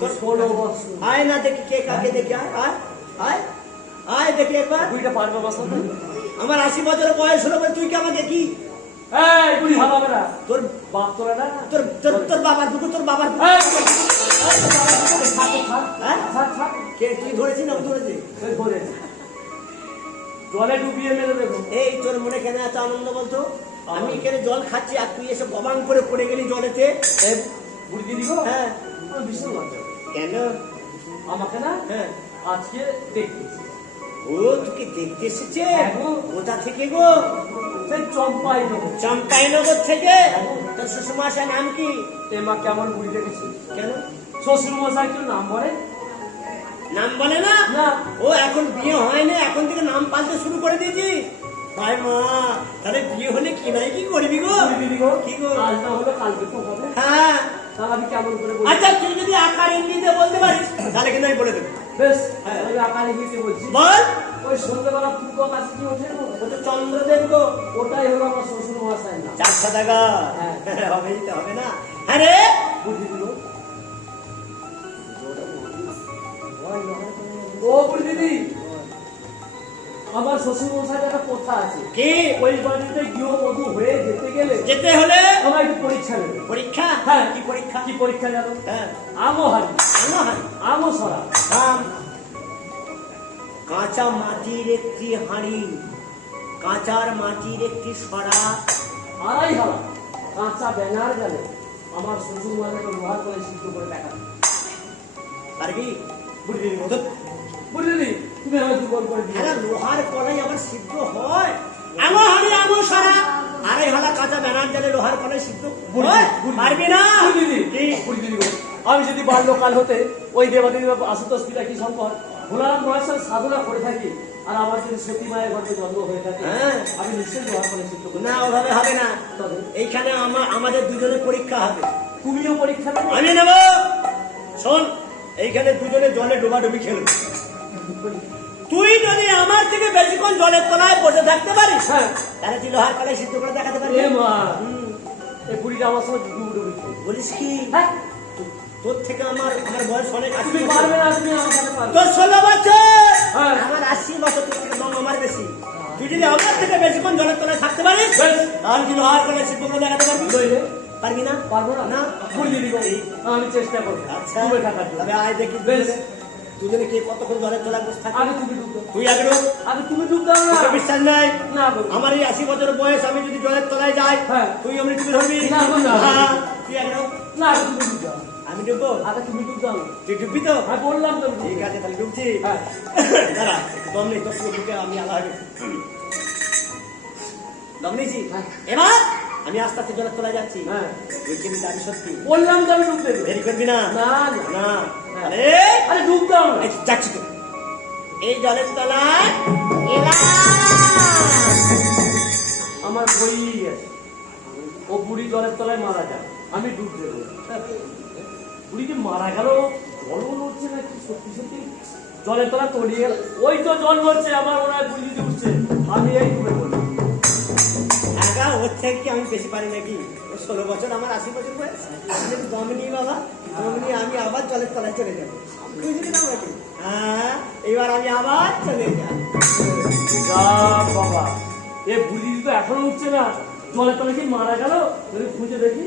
তোর 16 বছর। আয় না দেখি কে কাকে দেখি, আয় আয় আয় দেখি একবার। বুড়িটা পারবে বসা? আমার 80 বছর বয়স হলো বলে তুই কি আমাকে কি? এই বুড়ি ভালো হবে না। তোর বাপ তোরা না, তোর তোর বাবার দুটো, তোর বাবার দুটো। কে তুই ধরেছিস না ও ধরেছে? জলে ডুবিয়ে মেরে দেবো। এই তোর মনে কেন এত আনন্দ বলতো? আমি এখানে জল খাচ্ছি আর তুই এসে গবাং করে পড়ে গেলি জলেতে। বুড়ি দিদি গো, হ্যাঁ আমার ভীষণ লজ্জা। কেন? আমাকে না হ্যাঁ আজকে দেখতেছি। ও তোকে দেখতে এসেছে? গো। কোথা থেকে গো? সেই চম্পাইনগর। চম্পাইনগর থেকে? তোর শ্বশুরমশাই নাম কি? এ মা কেমন বুড়ি দেখেছি? কেন শ্বশুর মশাই কেউ নাম বলে? নাম বলে না? না। ও এখন বিয়ে হয় না, এখন থেকে নাম পাল্টে শুরু করে দিয়েছি। ভাই মা, তাহলে বিয়ে হলে কি নাই কি করবি গো? বুড়ি দিদি গো, কি গো? আজ না হলো কালকে তো হবে। হ্যাঁ তাহলে আমি কেমন করে বলবো? আচ্ছা তুই যদি আকার ইঙ্গিতে বলতে পারিস তাহলে কিন্তু আমি বলে দেবো। বেশ, হ্যাঁ। আমি আকারে গিয়ে বলছি। বল। ওই সন্ধ্যেবেলা পূর্ব কাছে কি ওঠে গো? ও তো চন্দ্রদেব গো। ওটাই হলো আমার শ্বশুর মশাই না। 4 টাকা হ্যাঁ। হবে তো হবে না? হ্যাঁ রে বুড়ি দিদি গো, ও বুড়ি দিদি, আমার শ্বশুর মশাই একটা কথা আছে। কি? ওই বাড়িতে গৃহবধূ হয়ে যেতে গেলে যেতে হলে আমার একটু পরীক্ষা নেবে। পরীক্ষা? হ্যাঁ। কি পরীক্ষা? কি পরীক্ষা জানো? হ্যাঁ আমও হারি, আনোহারি। আমও সরা। থাম। কাঁচা মাটির একটি হাঁড়ি, কাঁচার মাটির একটি সরা, আড়াই হালা কাঁচা ব্যানার গেলে আমার শ্বশুর মশাইকে লোহার করে সিদ্ধ করে দেখা। পারবি? বুড়ি দিদি বলো, বুড়ি দিদি তুমি আমায় দুর্বল করে দিও। আরে লোহার কড়াই আবার সিদ্ধ হয়? আমো হাঁড়ি আমো সরা, আড়াই হালা কাঁচা ব্যানার জালে লোহার কড়াই সিদ্ধ হয়? পারবি না? বুড়ি দিদি, কি? বুড়ি দিদি বলো, আমি যদি বাল্যকাল হতে ওই দেবাদেবী আশুতোষ পিতা কি সম্পদ ভোলারাম মহাশয় সাধনা করে থাকি আর আমার যদি সতী মায়ের ঘরে জন্ম হয়ে থাকে, হ্যাঁ। আমি নিশ্চয়ই লোহার করে সিদ্ধ করি। না ওভাবে হবে না। তবে এইখানে আমাদের দুজনের পরীক্ষা হবে। তুমিও পরীক্ষা দেবে? আমি নেব। শোন, এইখানে দুজনে জলে ডোবাডুবি খেলবো। তুই যদি আমার থেকে বেশিক্ষণ জলের তলায় বসে থাকতে পারিস, হ্যাঁ। তাহলে তুই লোহার কড়াই সিদ্ধ করে দেখাতে পারবি। এ মা, এই বুড়িটা আমার সঙ্গে ডুবুডুবি খেলে। বলিস কি? হ্যাঁ, তোর থেকে আমার বয়স অনেক আছে। তুমি পারবে না, তুমি আমার সাথে পারবে। তোর 16 বছর, হ্যাঁ। আমার 80 বছর, তোর থেকে দম আমার বেশি। তুই যদি আমার থেকে বেশিক্ষণ জলের তলায় থাকতে পারিস, বেশ। তাহলে তুই লোহার কড়াই সিদ্ধ করে দেখাতে পারবি। নইলে পারবি না? পারবো না। না। বুড়ি দিদি গো, আমি চেষ্টা করবো। আচ্ছা ডুবে থাকার জন্য। তবে আয় দেখি বেশ। দুজনে কে কতক্ষণ জলের তলায় বসে থাকে। আগে তুমি ডুব দাও। তুই আগে ঢোক। আগে তুমি ডুব দাও না। তোকে বিশ্বাস নাই? না গো। আমার এই 80 বছর বয়স, আমি যদি জলের তলায় যাই, হ্যাঁ। তুই অমনি তুমি ধরবি? না গো, না। হ্যাঁ, তুই আগে ঢোক। না, আগে তুমি ডুব দাও। আমি ঢুকবো? আগে তুমি ডুব দাও না। তুই ঢুকবি তো? আমি বললাম তো। ঠিক আছে, তাহলে ঢুকছি। হ্যাঁ। দাঁড়া, একটু দম নেই, তোর পুরো ঢুকে আমি আলাদা দম নিয়েছি। হ্যাঁ। এবার আমি আস্তে আস্তে জলের তলায় যাচ্ছি। হ্যাঁ। তুই কিন্তু দাবি সত্যি বললাম তো আমি ডুব দেবো। দেরি করবি না? না, না। না। হ্যাঁ। আরে আরে ডুব দাও না। এই যাচ্ছি তো। এই জলের তলায় এলাম। আমার বই গেছে। ও বুড়ি জলের তলায় মারা যায়, আমি ডুব দেবো। বুড়ি যে মারা গেল, জলও নড়ছে না কি সত্যি সত্যি জলের তলা তলিয়ে গেল। ওই তো জল নড়ছে, আমার মনে হয় বুড়ি দিদি উঠছে, আমি এই ডুবে পড়লাম। একা ওর থেকে কি আমি বেশি পারি নাকি? 16 বছর, আমার 80 বছর বয়স। আমি দম নিই বাবা, দম নিয়ে আমি আবার জলের তলায় চলে যাবো। বুঝলি না নাকি? হ্যাঁ, এবার আমি আবার চলে যাই। যা বাবা, এ বুড়ি দিদি তো এখনো উঠছে না, জলের তলায় কি মারা গেল? যদি খুঁজে দেখি,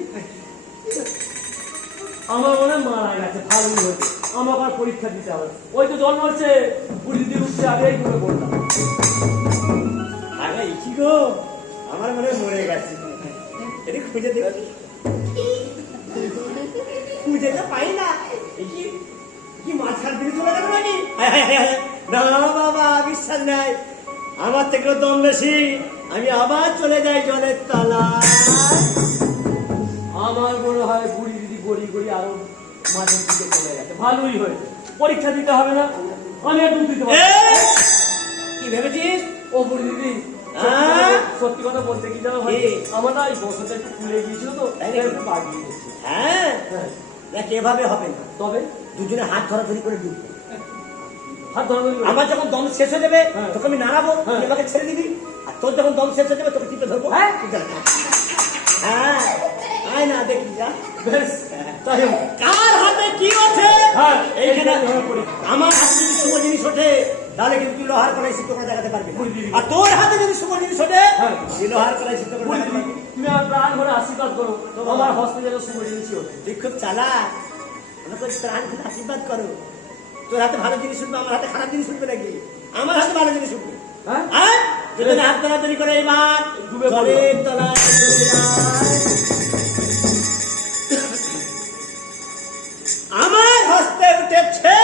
আমার মনে হয় মারা গেছে। ভালোই হয়েছে, আমাকে আর পরীক্ষা দিতে হবে। ওই তো জল নড়ছে, বুড়ি দিদি উঠছে, আগেই ডুবে পড়লাম। আগে কি গো, আমার মনে হয় মরে গেছে। এটি খুঁজে দেখি, খুঁজে তো পাই না। এ কি কি মাঝখান থেকে চলে গেল নাকি? না বাবা, বিশ্বাস নাই, আমার থেকেও দম বেশি। আমি আবার চলে যাই জলের তলায়। আমার মনে হয় বুড়ি দিদি গড়ি গড়ি আরো মাঝের দিকে চলে গেছে। ভালোই হয়েছে, পরীক্ষা দিতে হবে না, আমি আর ডুব দিতে পারবো। কি ভেবেছিস? ও বুড়ি দিদি, হ্যাঁ? সত্যি কথা বলতে কি জানো ভাই, কি? আমার না এই বছরটা একটু ফুলে গিয়েছিল তো, তাই তাই নাকি? একটু বাগিয়ে গেছে। হ্যাঁ, হ্যাঁ, দেখ এভাবে হবে না। তবে দুজনে হাত ধরাধরি করে ডুববো। হাত ধরাধরি করে। আমার যখন দম শেষ হয়ে যাবে, হ্যাঁ। তোকে আমি নাড়াবো, হ্যাঁ। তুই আমাকে ছেড়ে দিবি। আর তোর যখন দম শেষ হয়ে যাবে, তোকে টিপে ধরবো। হ্যাঁ? হ্যাঁ, আয় না দেখি যা। বেশ, তাই হোক। কার হাতে কি আছে হ্যাঁ। দেখে না আমার হাতে যদি শুভ জিনিস ওঠে তাহলে কিন্তু তুই লোহার কলাই সিদ্ধ করে দেখাতে পারবি না। আর তোর হাতে যদি শুভ জিনিস ওঠে তুই লোহার কলাই সিদ্ধ করে দেখাতে পারবি। তুমি আমার প্রাণ ভরে আশীর্বাদ করো, আমার হস্তে যেন শুভ জিনিসই ওঠে। তুই খুব চালাক, আমাকে প্রাণ খুলে আশীর্বাদ করো। তোর হাতে ভালো জিনিস উঠবে, আমার হাতে খারাপ জিনিস উঠবে নাকি? আমার হাতে ভালো জিনিস উঠবে। হ্যাঁ হ্যাঁ যদি হাত ধরাধরি করে এবার ডুবে পড়ো। জলের তলায় ডুবে যায়। আমার হস্তে উঠেছে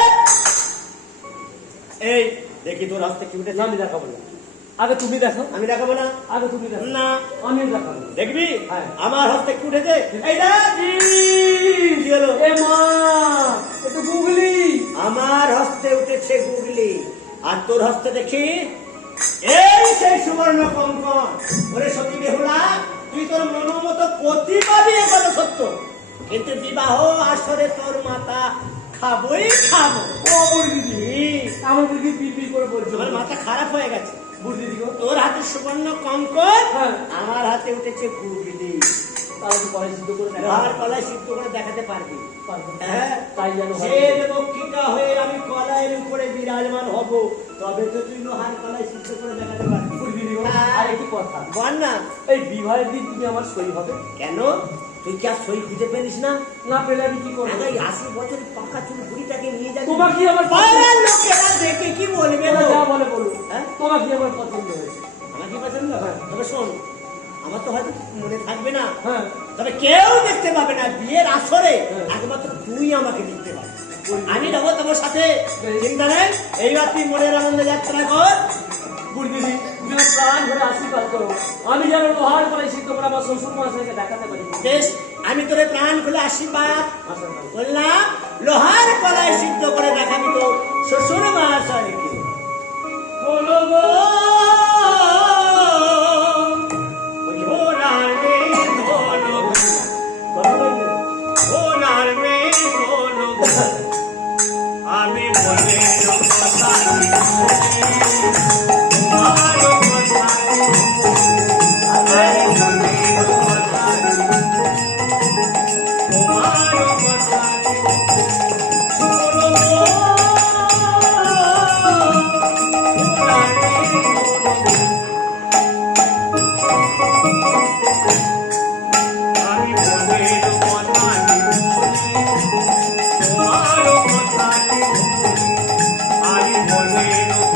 এই দেখি তোর হস্তে কি উঠেছে। আমি দেখাবো না, আগে তুমি দেখো। আমি দেখাবো না? আগে তুমি দেখো। না আমি দেখাবো। দেখবি হ্যাঁ। আমার হস্তে কি উঠেছে? এইটা কি হলো? এ মা, এ তো গুগলি। আমার হস্তে উঠেছে গুগলি, আর তোর হস্তে দেখি এই সেই সুবর্ণ কঙ্কন। ওরে সতী বেহুলা, তুই তোর মনোমতো প্রতিবাদী কথা সত্য, কিন্তু বিবাহ আসরে তোর মাথা খাবই খাবো। ও বুড়ি দিদি, আমার দিদি পিপি করে বলছো। তোমার মাথা খারাপ হয়ে গেছে। বুড়ি দিদি গো, তোর হাতে সুবর্ণ কঙ্কন, হ্যাঁ। আমার হাতে উঠেছে গুগলি। তাহলে তো কলাই সিদ্ধ করে দেখো। লোহার কলাই সিদ্ধ করে দেখাতে পারবি? পারবো। হ্যাঁ। তাই যেন হয়। সে বক্তৃতা হয়ে আমি কলাইয়ের উপরে বিরাজমান হব, তবে তো তুই লোহার কলাই সিদ্ধ করে দেখাতে পারবি। বুড়ি দিদি গো, হ্যাঁ। আর একটি কথা, বল না। এই বিবাহের দিন তুমি আমার সই হবে? কেন? তুই কি আর সই খুঁজে পেলিস না? না পেলে আমি কি করবো? আগে 80 বছর পাকা চুল বুড়িটাকে নিয়ে যাবি। তোমার কি আমার পাড়ার লোকেরা দেখে কি বলবে এবার গো? যা বলে বলুন। হ্যাঁ? তোমার কি আমার পছন্দ হয়েছে? আমার কি পছন্দ? হ্যাঁ। তবে শোন, আমার তো হয়তো মনে থাকবে না, হ্যাঁ, তবে কেউ দেখতে পাবে না। বিয়ের আসরে হ্যাঁ। একমাত্র তুই আমাকে দেখতে পাবি। আমি যাবো তোমার সাথে, চিন্তা নেই। এইবার তুই মনের আনন্দে যাত্রা কর। বুড়ি দিদি, তুমি আমার প্রাণ ভরে আশীর্বাদ করো, আমি যেন লোহার কলাই সিদ্ধ করে আমার শ্বশুর মশাইকে দেখাতে পারি। বেশ, আমি তোর প্রাণ খুলে আশীর্বাদ আশা করি। বললাম, লোহার কলাই সিদ্ধ করে দেখাবি তো শ্বশুর মহাশয়কে। বলো গো, ঘোড়ার মেয়ে বলো গো, ঘোড়ার মেয়ে বলো গো, আমি মনের কথা তোমার কথা, আমি মনের কথা তোমার কথা, বলো গো, ঘোড়ার মেয়ে বলো গো, আমি মনের কথা তোমার কথা, আমি মনের কথা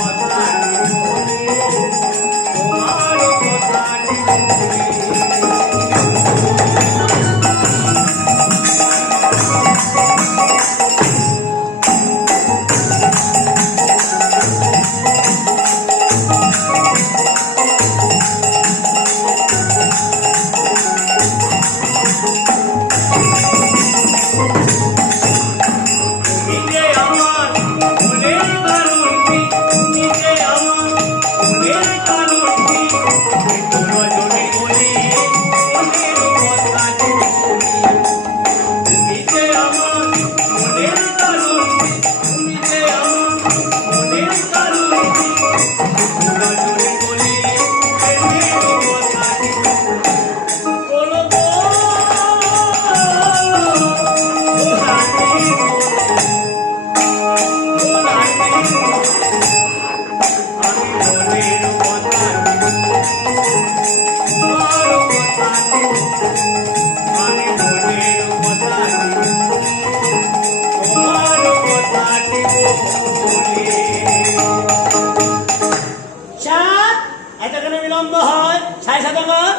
বিলম্ব হয় 7.5 মাস।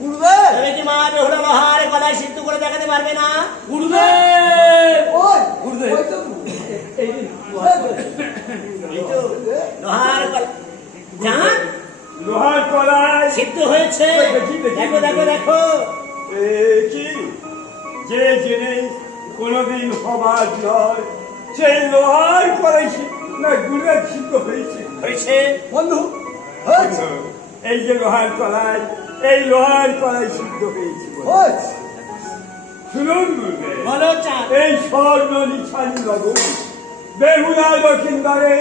গুরুদেব তবে কি মা বেহুলা লোহার কলায় সিদ্ধ করে দেখাতে পারবে না? গুরুদেব, ওই গুরুদেব, ওই তো এই যে এই তো লোহার কলা জান লোহার কলাই সিদ্ধ হয়েছে। দেখো দেখো দেখো, কি যে জিনিস কোনোদিন হবার নয় সেই লোহার কলাই না গুড়ের সিদ্ধ হয়েছে। হয়েছে। বন্ধু হয়েছে এই যে লোহার কলাই, এই লোহার কলাই সিদ্ধ হয়েছে। হয়েছে শুনুন গুরুদেব, বলো চাঁদ। এই স্বর্ণ নিশানি নগর বেহুলা দক্ষিণদ্বারে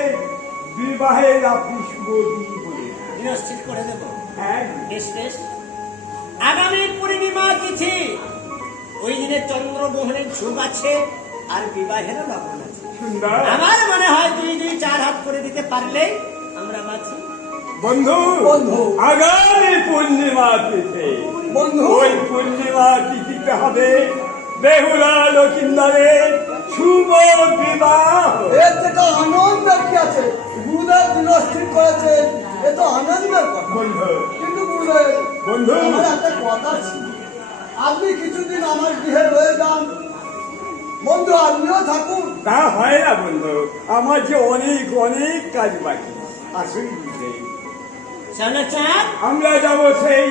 বিবাহের আপনি শুভ দিন বলে। নিশ্চিত করে দেবো। হ্যাঁ বেশ বেশ, আগামী পূর্ণিমা তিথি, ওই দিনে চন্দ্রগ্রহণের যুগ আছে। আর বিবাহেরও লগ্ন আছে। সুন্দর আমার মনে হয় তুই 4 হাত করে দিতে পারলেই আমরা বাঁচি। বন্ধু বন্ধু। আগামী পূর্ণিমা তিথি বন্ধু। ওই পূর্ণিমা তিথিতে হবে বেহুলা লক্ষিন্দরের শুভ বিবাহ। এর থেকে আনন্দের কি আছে? গুরুদেব দিনস্থির করেছেন, এ তো আনন্দের কথা। বন্ধু কিন্তু গুরুদেব, বন্ধু। আমার একটা কথা ছিল, আপনি কিছুদিন আমার গৃহে রয়ে যান, বন্ধু আপনিও থাকুন। তা হয় না বন্ধু, আমার যে অনেক অনেক কাজ বাকি। আসুন বুঝলেই শোনো চাঁদ, আমরা যাবো সেই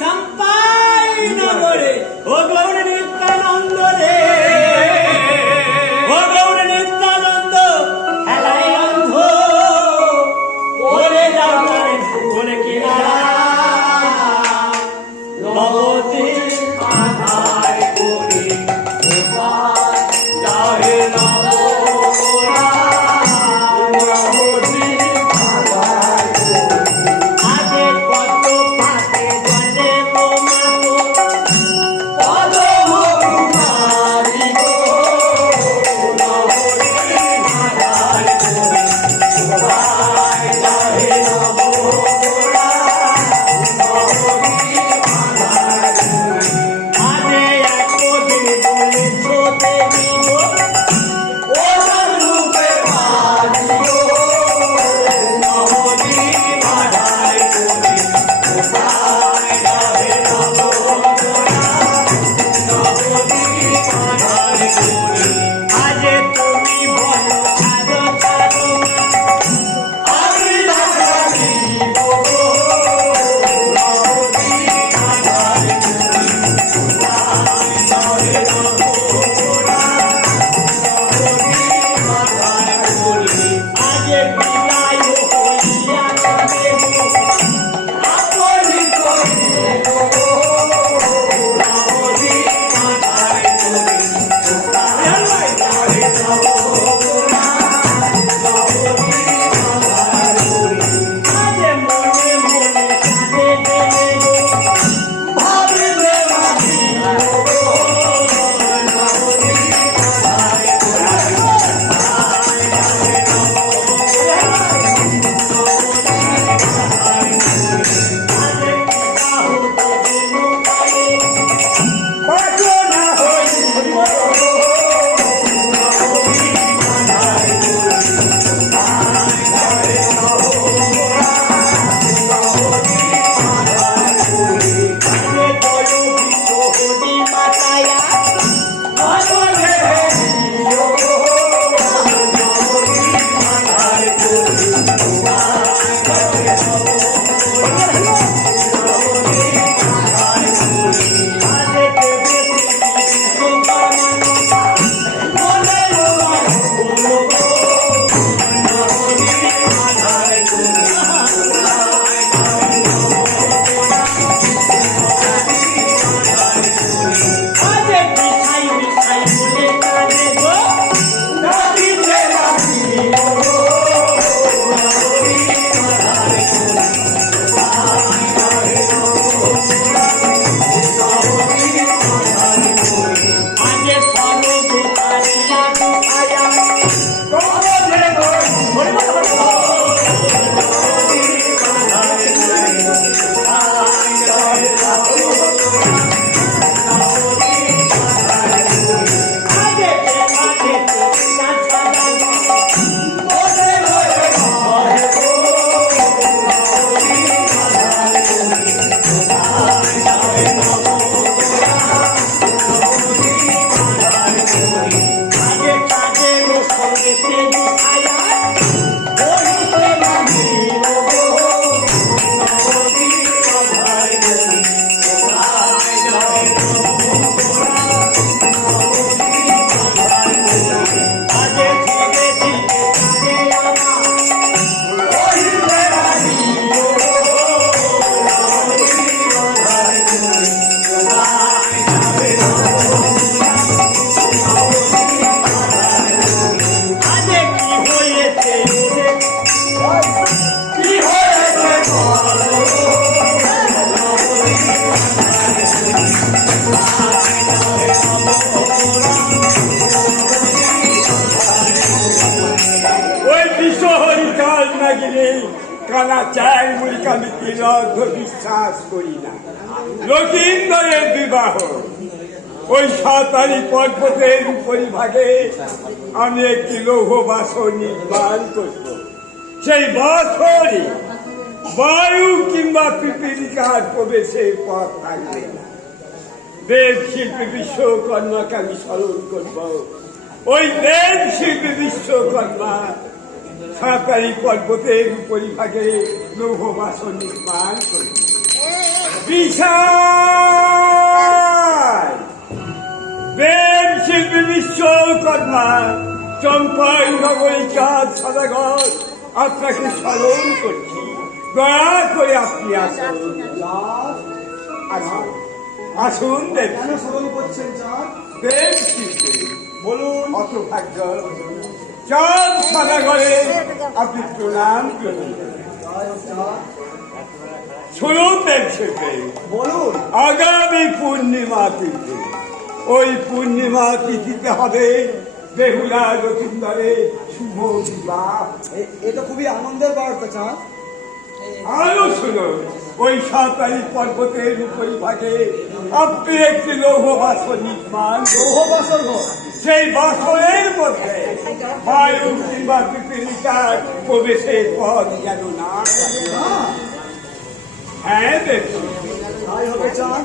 চম্পাই নগরে ও গৌর নিত্যানন্দ রে, ও গৌর নিত্যানন্দ খেলায় অন্ধ ওরে যাও তারে ভুবন কিনারা নবতী আধায় করে গোপাল যাহে নবকোলা আগে কত পাতে জলে মোমাতো পদম কুমারী গো নাগিনী কানা চাই মুড়িকে আমি তিলদ্ধ বিশ্বাস করি না। লক্ষিন্দরের বিবাহ ওই সাঁতারি পর্বতের উপরিভাগে আমি একটি লৌহ বাসন নির্মাণ করব। সেই বাসনে বায়ু কিংবা পিপীলিকার প্রবেশের পথ থাকবে না। দেব শিল্পী বিশ্বকর্মাকে আমি স্মরণ করব। ওই দেব শিল্পী বিশ্বকর্মা সাঁতারি পর্বতের উপরিভাগে লৌহ বাসন নির্মাণ করব। বিশাল দেব শিল্পী বিশ্বকর্মা চম্পাই নগরী চাঁদ সদাগর আপনাকে স্মরণ করছি। দয়া করে আপনি আসুন, আসুন, আসুন দেব। কেন স্মরণ করছেন চাঁদ? দেব শিল্পী বলুন। অত ভাগ্য চাঁদ সদাগরে আপনি প্রণাম করুন। চাঁদ, শুনুন দেব শিল্পী, বলুন। আগামী পূর্ণিমা তিথি, ওই পূর্ণিমা তিথিতে হবে বেহুলা লক্ষিন্দরের শুভ বিবাহ। এ তো খুবই আনন্দের বার্তা চাঁদ। আরো শুনুন, ওই সাঁতারি পর্বতের উপরিভাগে আপনি একটি লৌহ বাসন নির্মাণ করুন। লৌহ বাসর ঘর। সেই বাসনের মধ্যে বায়ু কিংবা পিপীলিকার প্রবেশের পথ যেন না থাকে। হ্যাঁ দেখুন, তাই হবে চাঁদ।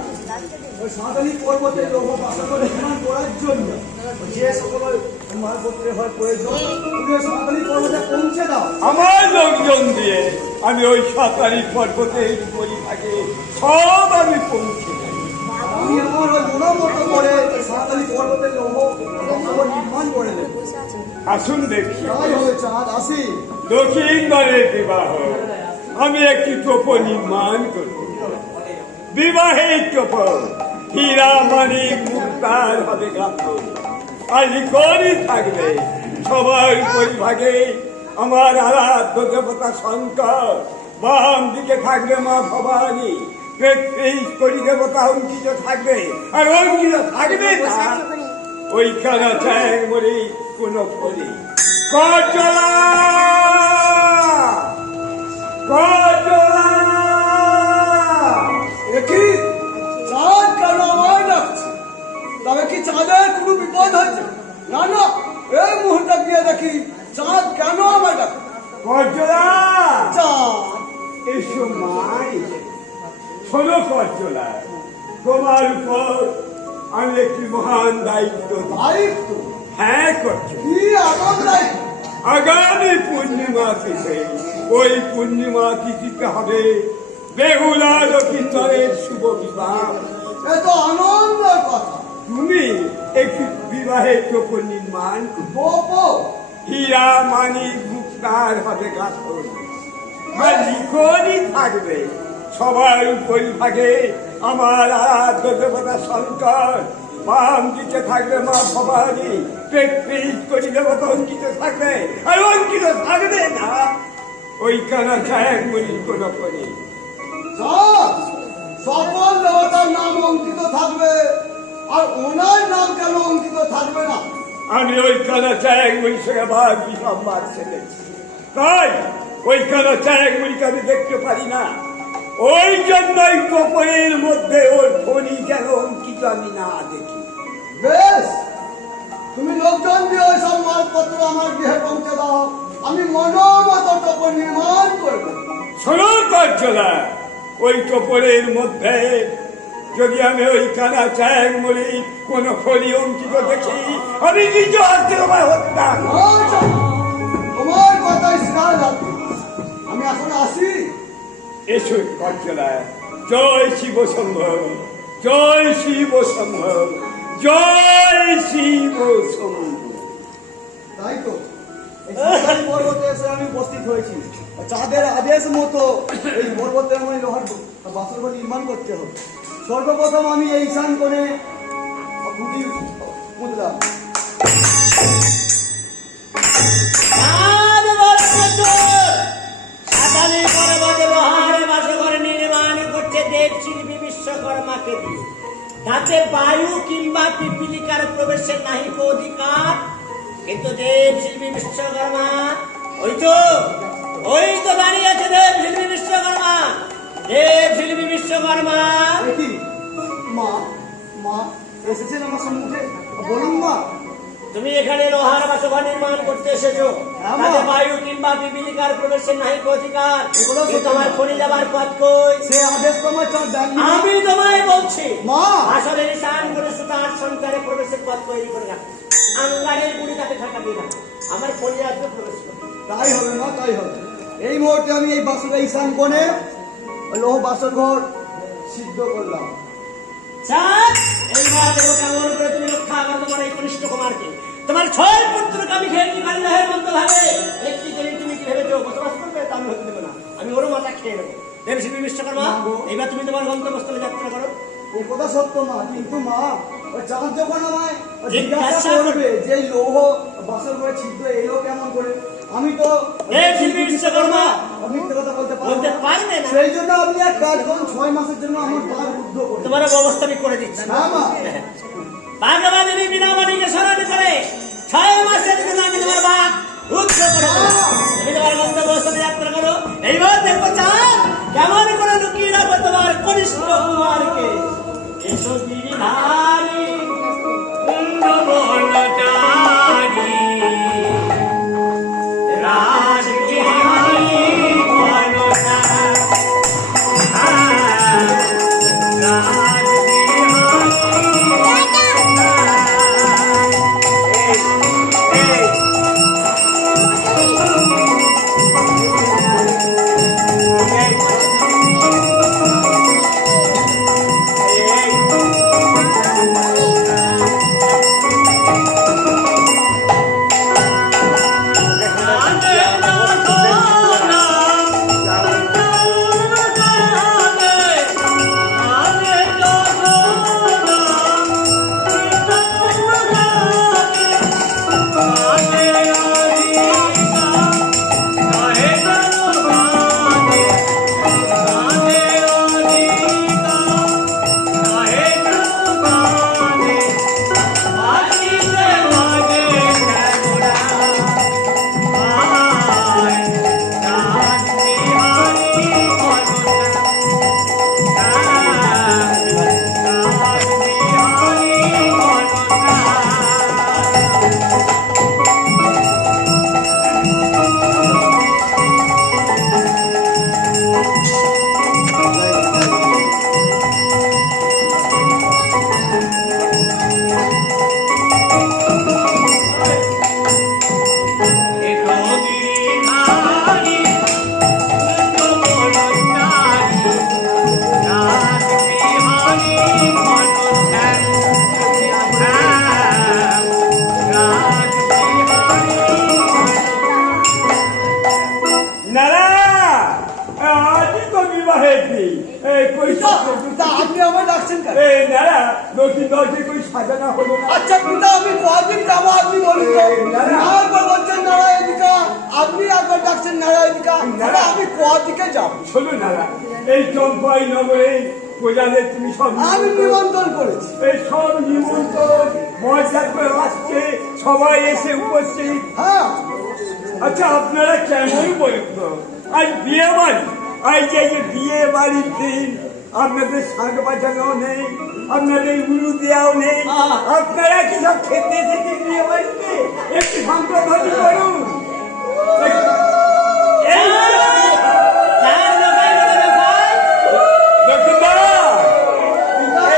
ওই সাঁতারি পর্বতের লৌহ বাসর ঘর নির্মাণ করার জন্য যে সকল মালপত্রে হয় প্রয়োজন, তুমি ওই সাঁতারি পর্বতে পৌঁছে দাও। আমার লোকজন দিয়ে আমি ওই সাঁতারি পর্বতের উপরিভাগে সব আমি পৌঁছে যাই। আমি আমার ওই মনের মতো করে সাঁতারি পর্বতের লৌহ বাসর নির্মাণ করে দেব। আসুন দেখি, তাই হবে চাঁদ, আসি। লক্ষিন্দরের বিবাহ আমি একটি টোপ নির্মাণ করব। বিবাহের টোপ হীরা মানিক মুক্তার হবে গাঁথন, আর লিখনই থাকবে সবার পরিভাগে আমার আরাধ্য দেবতা শঙ্কর, বাম দিকে থাকবে মা ভবানী, 33 কোটি দেবতা অঙ্কিত থাকবে, আর অঙ্কিত থাকবে না ওই কানা চ্যাং মরি কোন ফলি কজলা কজলা। দেখি চাঁদ কেন আমায় ডাকছে? তবে কি চাঁদের কোনো বিপদ হয়েছে? না না, এই মুহূর্তে গিয়ে দেখি চাঁদ কেন আমায় ডাকছে। কজলা চাঁদ, এসো মাই, শোনো কজলা, তোমার উপর আমি একটি মহান দায়িত্ব দিই। দায়িত্ব? হ্যাঁ করছো, কি আমার দায়িত্ব? আগামী পূর্ণিমা তিথি, ওই পূর্ণিমা তিথিতে হবে বেহুলা লক্ষিন্দরের শুভ বিবাহ। এ তো আনন্দের কথা। তুমি একটি বিবাহের টোপ নির্মাণ করো। গোপো, হীরা মানিক মুক্তার হবে গাঁথন, আর লিখনই থাকবে সবার পরিভাগে আমার আরাধ্য দেবতা শঙ্কর, বাম দিকে থাকবে মা ভবানী, 33 কোটি দেবতা অঙ্কিত থাকবে, আর অঙ্কিত থাকবে না ওই কানা চায়ের মুড়ি কোন করি। চাঁদ, সকল দেবতার নাম অঙ্কিত থাকবে, আর ওনার নাম কেন অঙ্কিত থাকবে না? আমি ওই কানা চায়ের মুড়ি সঙ্গে ভাগ বিসম্বাদ ছেড়েছি, তাই ওই কানা চায়ের মুড়িকে আমি দেখতে পারি না। ওই জন্যই কপরের মধ্যে ওর ফণি যেন অঙ্কিত আমি না দেখি। বেশ, তুমি লোকজন দিয়ে ওই সব মালপত্র আমার গৃহে পৌঁছে দাও, আমি মনোমত টোপ নির্মাণ করবো। শোনো কজলা, ওই কপরের মধ্যে যদি আমি ওই কানা চায়ের মুড়ি কোন ফলি অঙ্কিত দেখি, আমি নিজ হাতে তোমার হত্যা করব। আচ্ছা, তোমার কথাই স্বীকার রাখি। আমি এখন আসি। এসো কজলা, জয় শিব সম্ভব, জয় শিব সম্ভব, জয় শিব সম্ভব। তাই তো এই সাঁতারি পর্বতে এসে আমি উপস্থিত হয়েছি। চাঁদের আদেশ মতো এই পর্বতে আমার লোহার বাসর ঘর নির্মাণ করতে হবে। সর্বপ্রথম আমি এই স্নান করে খুঁটি পুঁতলাম। চাঁদ বরকতর সাঁতারি পর্বতে লোহার বাসঘর নির্মাণ করছে দেবশিল্পী বিশ্বকর্মাকে দিয়ে, তাতে বায়ু কিংবা পিপীলিকার প্রবেশের নাহিক অধিকার। কিন্তু দেবশিল্পী বিশ্বকর্মা ওই তো ওই তো দাঁড়িয়ে আছে দেব শিল্পী বিশ্বকর্মা। দেব শিল্পী বিশ্বকর্মা, এ কি মা? মা এসেছেন আমার সম্মুখে? বলুন মা। তুমি এখানে লোহার বাসঘর নির্মাণ করতে এসেছো। হ্যাঁ, মা। তাতে বায়ু কিংবা বিবিলিকার প্রবেশের নাই অধিকার। এগুলো সত্যি কিন্তু আমার না। খনি যাবার পথ কই? সে আদেশ তোমার চার দেননি মা? আমি তোমায় বলছি, মা। আসলে নিশান করে সুতার সঞ্চারে প্রবেশের পথ তৈরি করে রাখো। আঙ্গারের গুড়ি তাকে ঢাকা দিয়ে রাখো। আমার খনি আসবে প্রবেশ করো। তাই হবে মা, তাই হবে। এই মুহূর্তে আমি এই বাসুরা ঈশান কোণে লোহ বাসর ঘর সিদ্ধ করলাম। চাঁদ, এইবার দেখো কেমন করে তুমি রক্ষা করো তোমার এই কনিষ্ঠ কুমারকে। তোমার 6 পুত্রকে আমি খেয়ে নিই কালিদাহের মতো ভাবে। একটি দিন তুমি কি ভেবেছো বসবাস করবে? তা আমি হতে দেবো না। আমি ওরও মাথা খেয়ে নেবো। দেবশিল্পী বিশ্বকর্মা, এইবার তুমি তোমার গন্তব্যস্থলে যাত্রা করো। এ কথা সত্য মা, কিন্তু মা ওই চাঁদ যখন আমায় জিজ্ঞাসা জিজ্ঞাসা করবে যে এই লৌহ বাসর ঘরে ছিদ্র এলো কেমন করে, আমি তো দেবশিল্পী বিশ্বকর্মা মিথ্যে কথা বলতে পারবো বলতে না। পারবে না। সেই জন্য আপনি এক কাজ করুন, 6 মাসের জন্য আমার দ্বার রুদ্ধ করে তোমার ব্যবস্থা আমি করে দিচ্ছি। হ্যাঁ মা। ভাগ্যবা যদি বিনা বাণীকে স্মরণ করে 6 মাসের জন্য আমি তোমার বাঘ রুদ্ধ করে দেবো। তুমি তোমার গন্তব্যস্থলে যাত্রা করো। এইবার দেখো চাঁদ কেমন করে লুকিয়ে রাখো তোমার কনিষ্ঠ কুমারকে। এসো গিরিধারী কুন্দবনচারী, রাজগিরি বনচারী, নারা আজ তো বিবাহের দিন। এই কই তা আপনি আমায় ডাকছেন কেন? এই নারা নতুন দশে কই সাজানো হলো না? আচ্ছা পিতা, আমি কদিন যাবো আপনি বলুন তো? একবার বলছেন নারায়ণিকা, আপনি একবার ডাকছেন নারায়ণিকা, তাহলে আমি কদিকে যাবো? শোনো নারা, এই চম্পাই নগরে প্রজাদের তুমি সব আমি নিমন্ত্রণ করেছি। এই সব নিমন্ত্রণ মজা করে আসছে, সবাই এসে উপস্থিত। হ্যাঁ, আচ্ছা আপনারা কেমন বলুন তো, আজ বিয়ে বাড়ি, আজ এই যে বিয়ে বাড়ির দিন আপনাদের শাঁখ বাজানো নেই, আপনাদের উলু দেওয়াও নেই, আপনারা কি সব খেতে এসেছে বিয়ে বাড়িতে? একটু সংখ্যাভাগী করুন। এই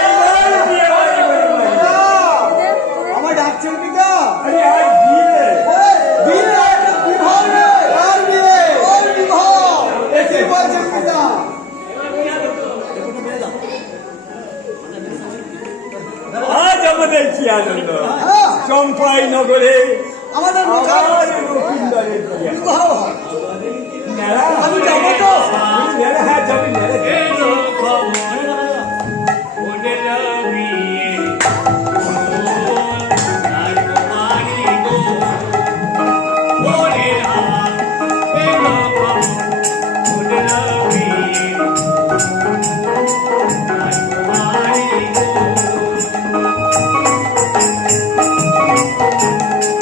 এইবার বিয়ে বাড়ি করে বাড়ি। আমায় ডাকছেন পিতা? আরে আজ বিয়ে বিয়ে একটা বিবাহ রে। কার বিয়ে? ওর বিবাহ। কি বলছেন পিতা? আজ আমাদের কি আনন্দ, হ্যাঁ, চম্পাই নগরে আমাদের আবার রবীন্দ্রের বিয়ে। বিবাহ হয়। নেড়া, আমি যাবো তো? নেড়া, হ্যাঁ যাবি নেড়া। Thank you.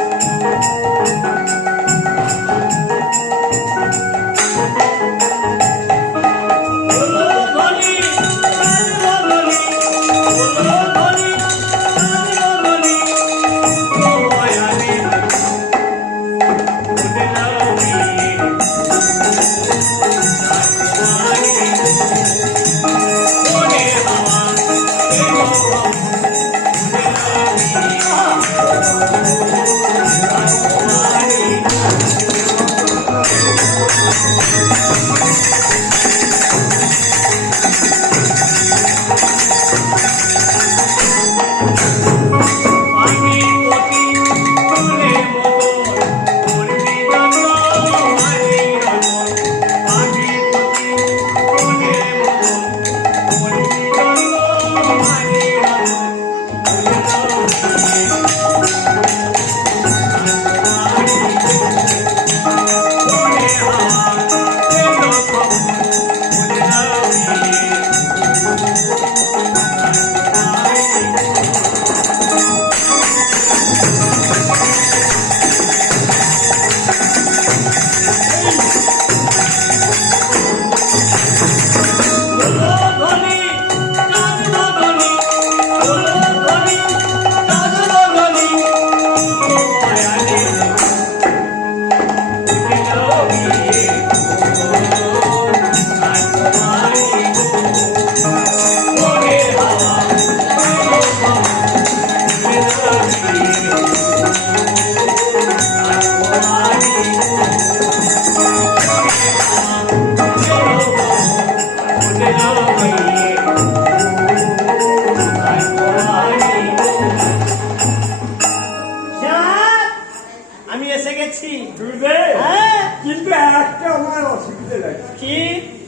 গেছি। গুরুদেব, হ্যাঁ কিন্তু একটা আমার অসুবিধা লাগছে। কি?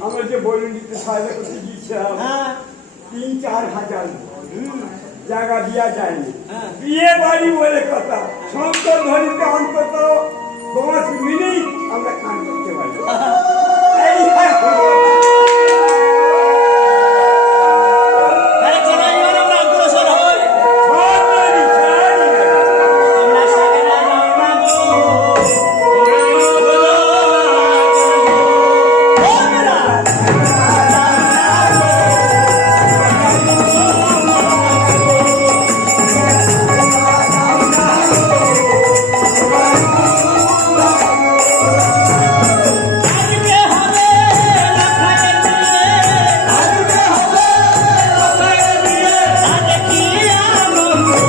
আমরা যে বলুন দিতে সাহায্য করতে গিয়েছিলাম, হ্যাঁ 3-4 হাজার জায়গা দিয়া যায়নি। হ্যাঁ। বিয়ে বাড়ি বলে কথা, শঙ্কর ধরিতে অন্তত 10 মিনিট আমরা কান করতে পারি। এই আরে চলো এবার আমরা অগ্রসর হই। আমরা সাগরে রওনা আজকে হবে লখারে দিয়ে, আজকে হবে লখারে দিয়ে, আজ কি আনন্দ।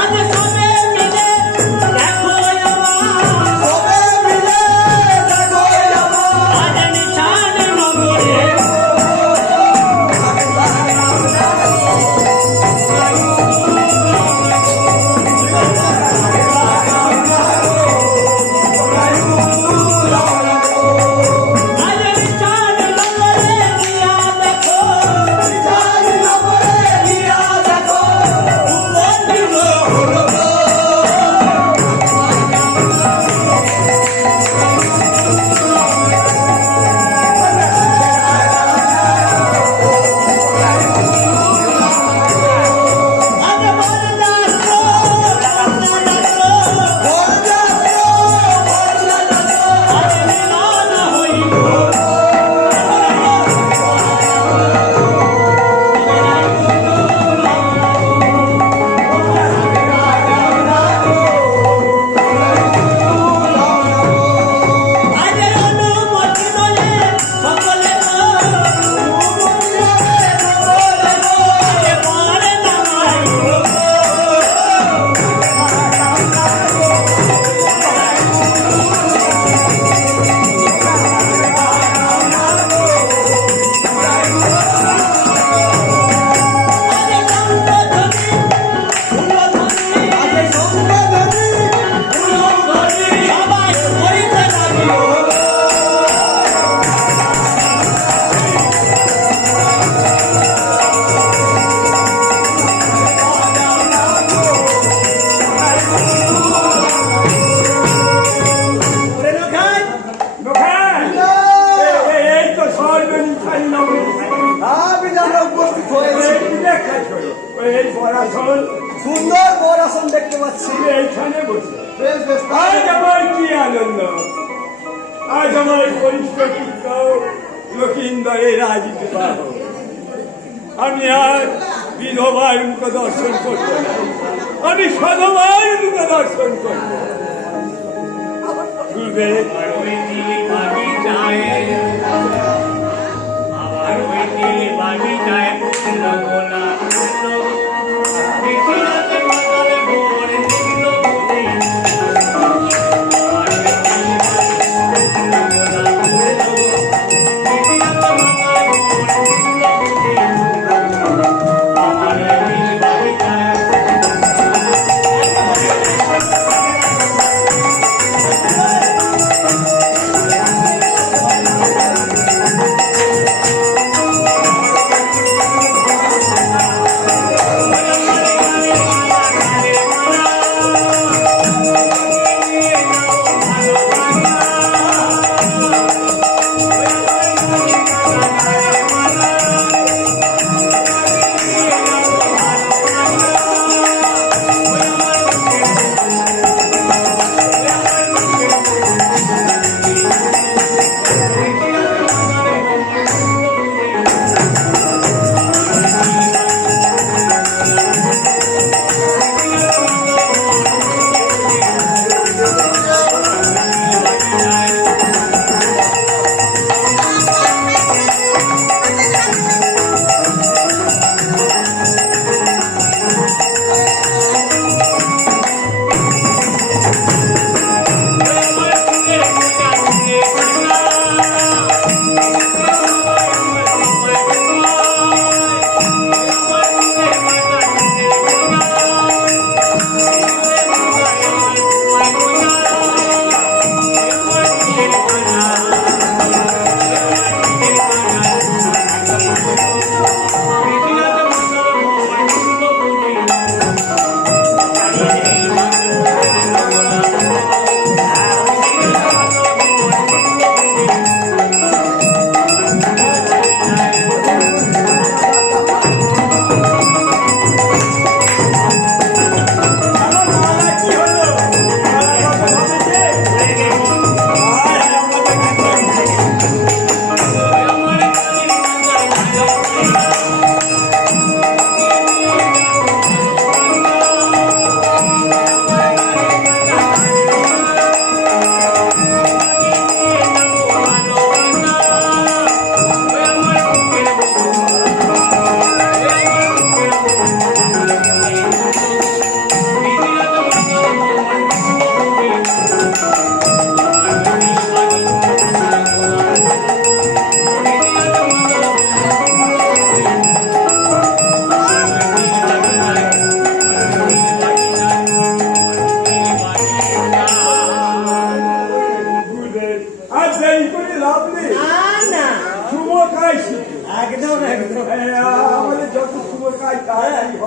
আজ সবে মিলে দেখো আজ নিশান নগরে আজ নিশান নগরে দিয়া দেখো, নিশান নগরে দিয়া দেখো উপদিন হলো। আজ বরযাত্র আজ মিলন হইল। আজ অনুমতি বলে সকলে পরে নামাই সবাই করিতে লাগিল। ওরে লোকাই, লোখান, এই তো সর্বনিশান নগরী। আমি আমরা উপস্থিত হয়েছি। এই পড়াশোন সুন্দর বড় আসন দেখতে পাচ্ছি। এইখানে বসে বেশ বেশ আজ আমার কি আনন্দ, আজ আমার কনিষ্ঠ পুত্র লক্ষিন্দরের রাজ বিবাহ। আমি আর বিধবার মুখ দর্শন করবো না, আমি সধবার মুখ দর্শন করবো। গুরুদেব,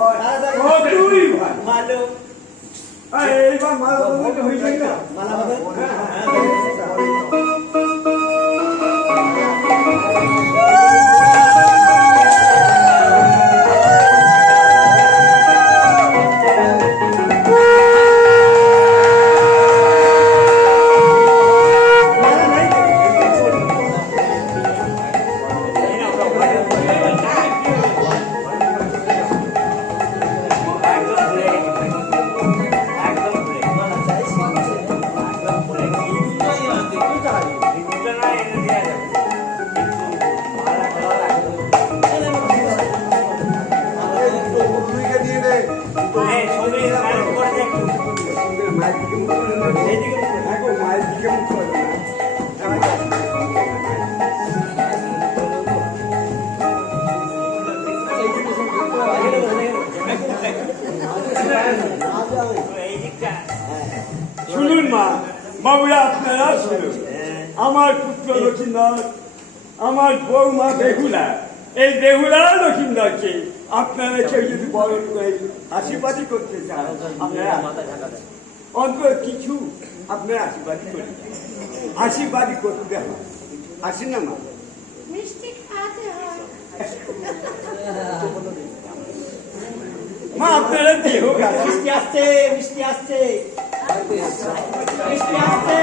কতই ভালো। ভালো এইবার মালা বদল হয়ে যায় না? মালা বদল হ্যাঁ মালা নাই দুইকে দিয়ে দে। মায়ের দিকে মুখ করে না। দেখো, মায়ের দিকে মুখ করে না। শুনুন মা, বাবুরা আপনারা শুনুন। আমার পুত্র লক্ষ্মীন্দর, আমার বৌমা বেহুলা, এই বেহুলা লক্ষ্মীন্দরকে আপনারা কেউ যদি বরণ করে আশীর্বাদই করতে চান, আপনারা অন্তত কিছু আপনারা আশীর্বাদই করেন, আশীর্বাদই করতে হবে। আসেন না মা। মিষ্টি খাওয়াতে হয়। মা আপনারা দেহ মিষ্টি আসছে মিষ্টি আসছে মিষ্টি আসছে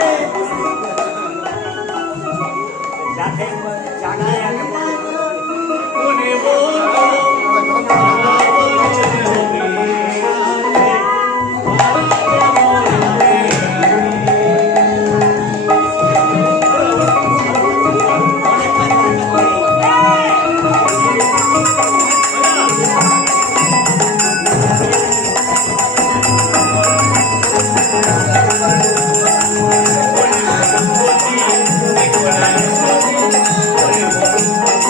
Thank you.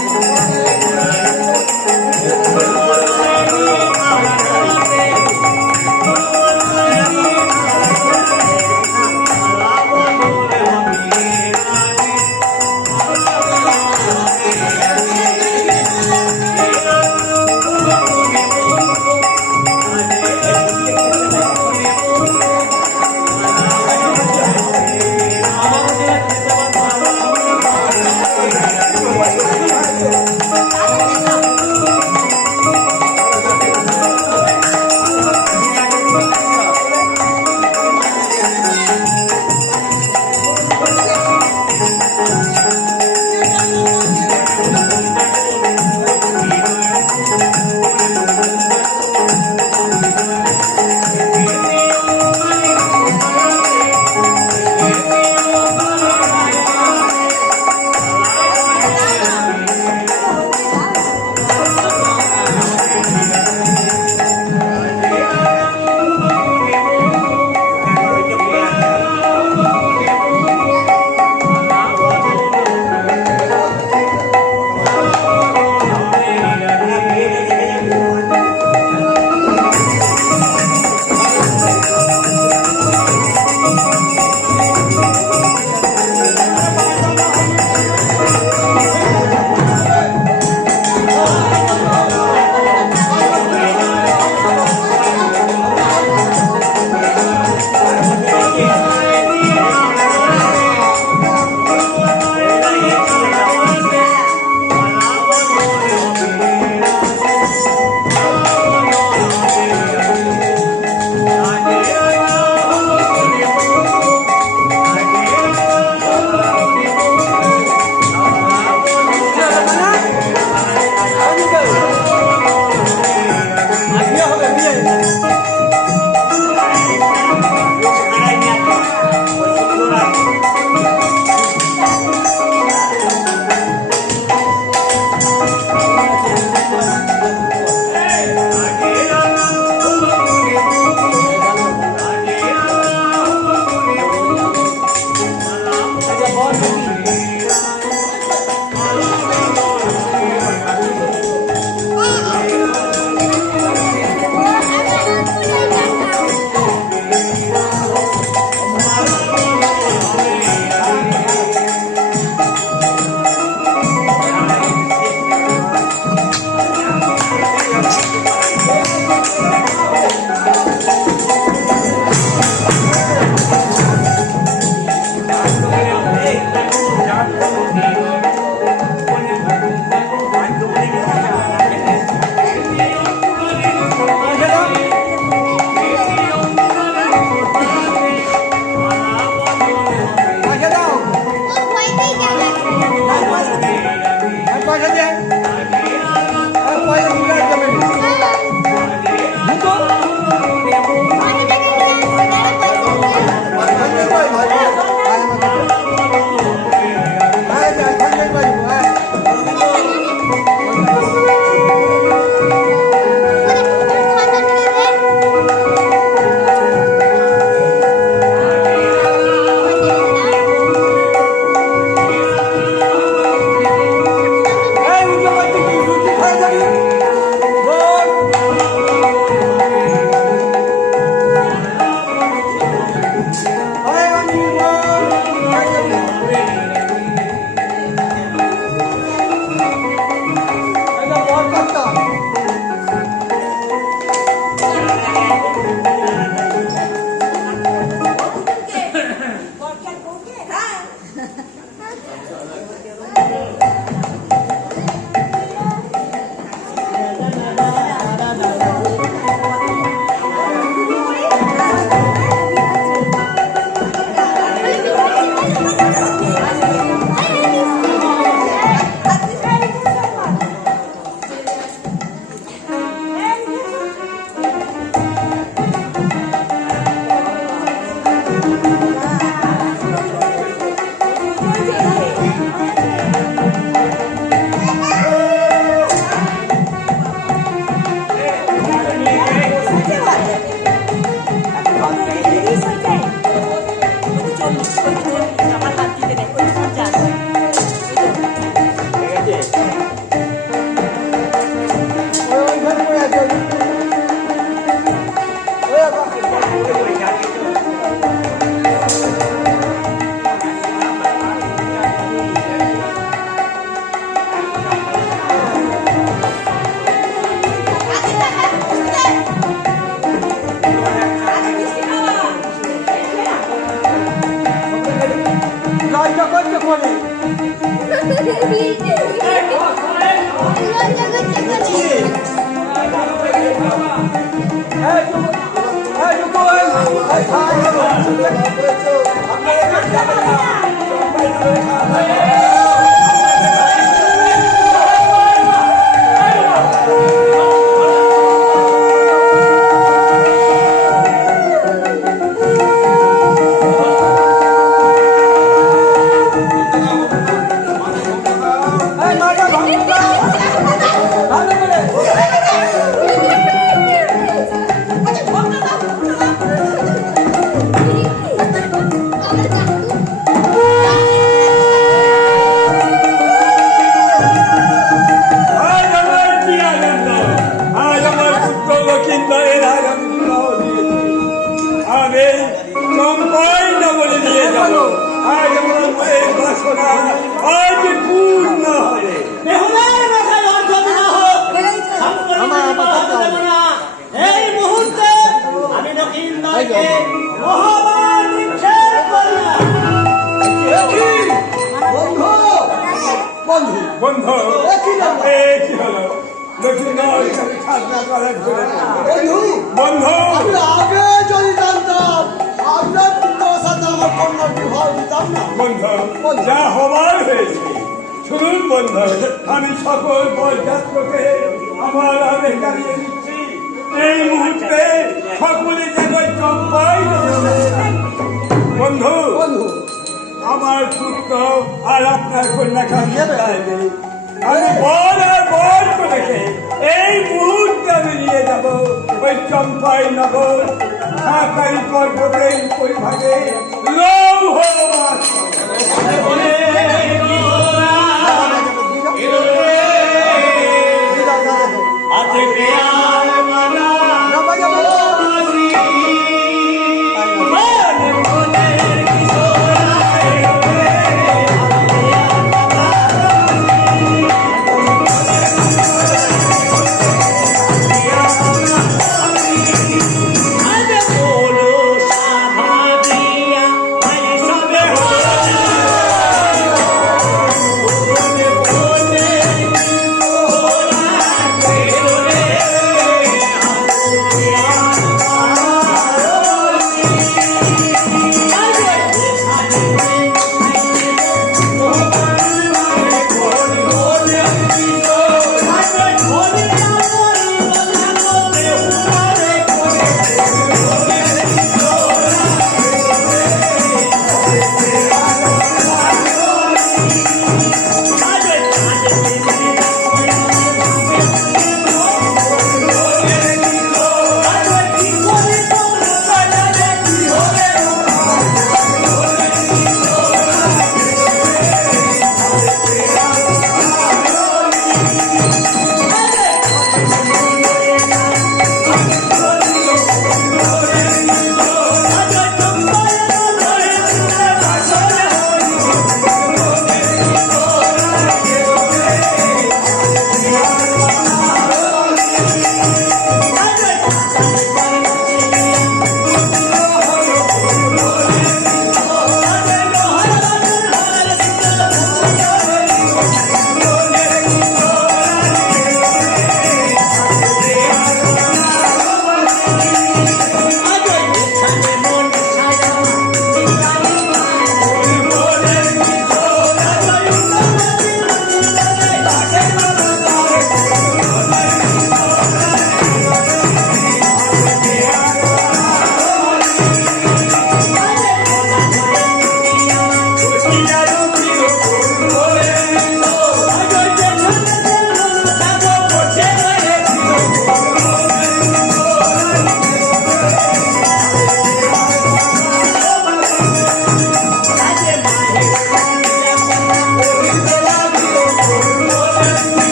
আজ আমার কি আনন্দ, আজ আমার পুত্র লক্ষিন্দরের আজ আমি বিবাহ দিয়েছি। আমি চম্পাই নগরে নিয়ে যাব। আজ আমার মায়ের বাসনা আজ পূর্ণ হবে। বেহুলার মাথায় অর্থ না হোক, সম্পূর্ণ বিবাহ দেব না। এই মুহূর্তে আমি লক্ষিন্দরকে মহাবান নিক্ষেপ করলাম। বন্ধু বন্ধু এ কি হলো? এ কি হলো? লক্ষিন্দর সাধনা করার ধরে বন্ধু বন্ধু আমি আগে যদি জানতাম আপনার পুত্রের সাথে আমার কন্যার বিবাহ দিতাম না। বন্ধু যা হবার হয়েছে। শুনুন বন্ধু, আমি সকল বরযাত্রকে আমার আগে জানিয়ে দিচ্ছি, এই মুহূর্তে সকলে যেন চম্পাই বন্ধু বন্ধু আমার পুত্র আর আপনার কন্যাকে আমি চাইবে। আমি বর আর বর করেছে এই মুহূর্তে আমি নিয়ে যাব ওই চম্পাই নগর ঢাকাই পর্বতের পরিভাগে লৌহ মাছ।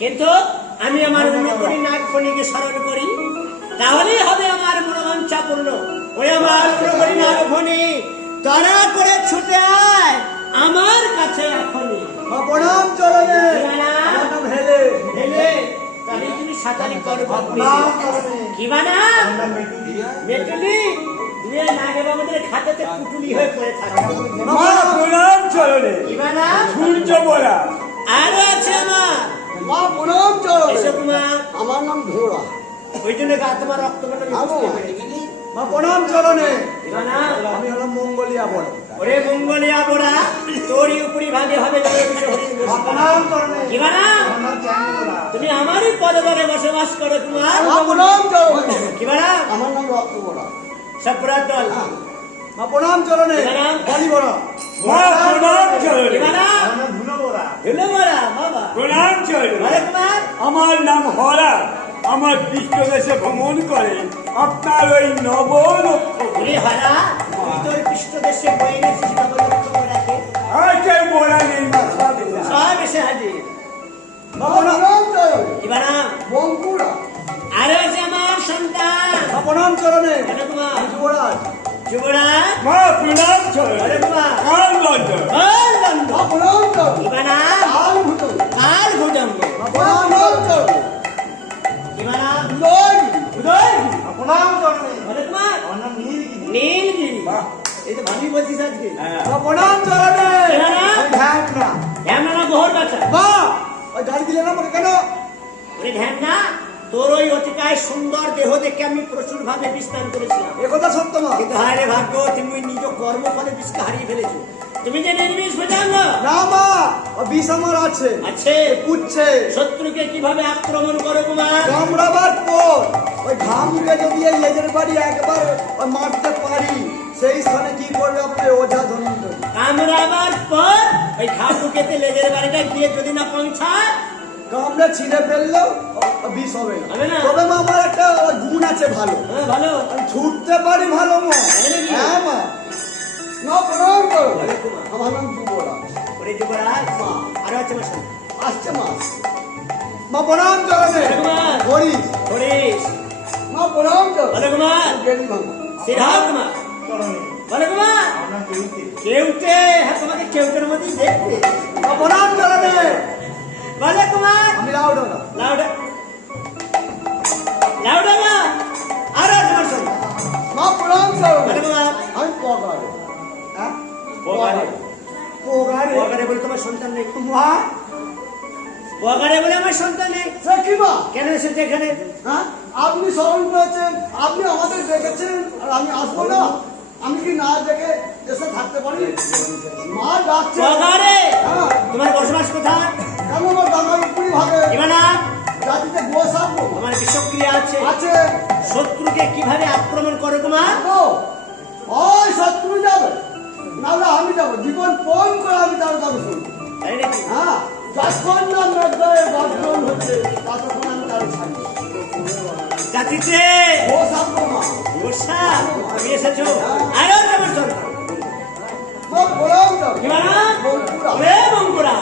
কিন্তু আমি আমার অনুকরী নাগফণীকে স্মরণ করি, তাহলেই হবে আমার মনোবাঞ্ছা পূর্ণ। ওই আমার অনুকরী নাগফণী, তারা করে ছুটে আয় আমার কাছে এখনই। প্রণাম চরণে। না সাতারি করব নাম চরণে কি বানাম মেটুলি দুয়ে নাগে বাবাদের খাতাতে পুটুলি হয়ে পড়ে থাকে মা প্রণাম চরণে কি বানাম সূর্য বলা আরো আছে আমার মা প্রণাম চরণে এসো কুমার আমার নাম ধোড়া ওই জন্য গা তোমার রক্ত কাটা মা প্রণাম চরণে কি বানাম আমি হলাম মঙ্গলিয়া বড় ওরে মঙ্গলিয়া বোরা তোরই উপরি ভাগে হবে জয় বিজয় হরি মা প্রণাম চরণে কি বানাম আমার নাম চ্যাংদোলা। তুমি আমারই পদতলে বসবাস করো কুমার মা প্রণাম চরণে কি বানাম আমার নাম রক্ত বড়া সপ্রাত দল মা প্রণাম চরণে প্রণাম। বলি বড়া মা প্রণাম কি চরণে বানাম ধুলো বোরা বাবা প্রণাম চরণে আরে কুমার আমার নাম হরা আমার পৃষ্ঠদেশে ভ্রমণ করে আপনার ওই নবলক্ষ ওরে হারা তুই তোর পৃষ্ঠ দেশে বয়ে গেছিস নবলক্ষ বোরাকে আজকে বোরা নেই মা সাথে সব এসে হাজির মা প্রণাম চরণে কি বানাম বঙ্কুড়া আরে আছে আমার সন্তান মা প্রণাম চরণে আরে কুমার যুবরাজ যুবরাজ মা প্রণাম আরে চরণে কুমার কাল লজ্জন আনন্দ মা প্রণাম কি চরণে বানাম আল ভূত কাল ভুজঙ্গ মা প্রণাম চরণে কি বানাম লয় উদয় মা প্রণাম চরণে আরে কুমার আমার নাম নীলগিরি নীলগিরি বাহ। এই তো ভাবি বলছিস আজকে মা প্রণাম চরণে এবারে? ধ্যান না ধ্যান গোহর বাচ্চা মা ওই গাড়ি দিলে না আমাকে কেন ওরে ধ্যান না তোর ওই অতিকায় সুন্দর দেহ দেখে আমি প্রচুর ভাবে বিস্তার করেছিলাম একথা সত্য মা কিন্তু হায় ভাগ্য তুমি নিজ কর্ম ফলে বিষকে হারিয়ে ফেলেছো তুমি যে নির্বিষ ভুজাঙ্গ না মা ও বিষ আমার আছে আছে পুচ্ছে শত্রুকে কিভাবে আক্রমণ করো কুমার কামড়াবার পর ওই ঘামকে যদি এই লেজের বাড়ি একবার ওই মারতে পারি সেই স্থানে কি করবে আপনি ওঝা ধনন্ত কামড়াবার পর ওই ঘাটুকেতে লেজের বাড়িটা গিয়ে যদি না পৌঁছায় কামড়ে ছিঁড়ে ফেললেও বিষ হবে না হবে না? তবে মা আমার একটা গুণ আছে ভালো হ্যাঁ ভালো আমি ছুটতে পারি ভালো মা তাই নাকি? হ্যাঁ মা না প্রণাম করো ভালো কুমার। আমার নাম যুবরাজ ওরে যুবরাজ আরো আছে আমার সঙ্গে আসছে মা মা প্রণাম চরণে ভালো কুমার হরিশ হরিশ মা প্রণাম চরণে ভালো কুমার গেলি ভাঙা সিরাজ কুমার ভালো কুমার কেউটে হ্যাঁ তোমাকে কেউটের মধ্যেই দেখবে মা প্রণাম চরণে ভালো কুমার আমি রাউডা লাউডা লাউডা না আরো আছে আমার সঙ্গে মা প্রণাম চরণে ভালো কুমার আমি পগারে হ্যাঁ পগারে। পগারে বগারে বলে তোমার সন্তান নেই মা বগারে বলে আমার সন্তান নেই সে কি মা কেন এসেছে এখানে হ্যাঁ আপনি স্মরণ করেছেন আপনি আমাদের দেখেছেন আর আমি আসবো না আমি কি না দেখে এসে থাকতে পারি মা ডাকছে বগারে হ্যাঁ তোমার বসবাস কোথায় কেন আমার গঙ্গার উপরি ভাগে ইমানা জাতিতে গোয়া সারবো আমার বিষক্রিয়া আছে আছে শত্রুকে কিভাবে আক্রমণ করো তোমার তো ওই শত্রু যাবে নাহলে আমি যাবো জীবন ফোন করে আমি তার কথা শুনবো তাই নাকি হ্যাঁ যখন না নদ্বয়ে গর্জন হচ্ছে ততক্ষণ আমি তার ছাড়বো জাতিতে ও সারবো মা বর্ষা তুমি এসেছো আরো আমার সন্তান মা প্রণাম যাবে ইমানা বন্ধুরা ওরে বঙ্কুরা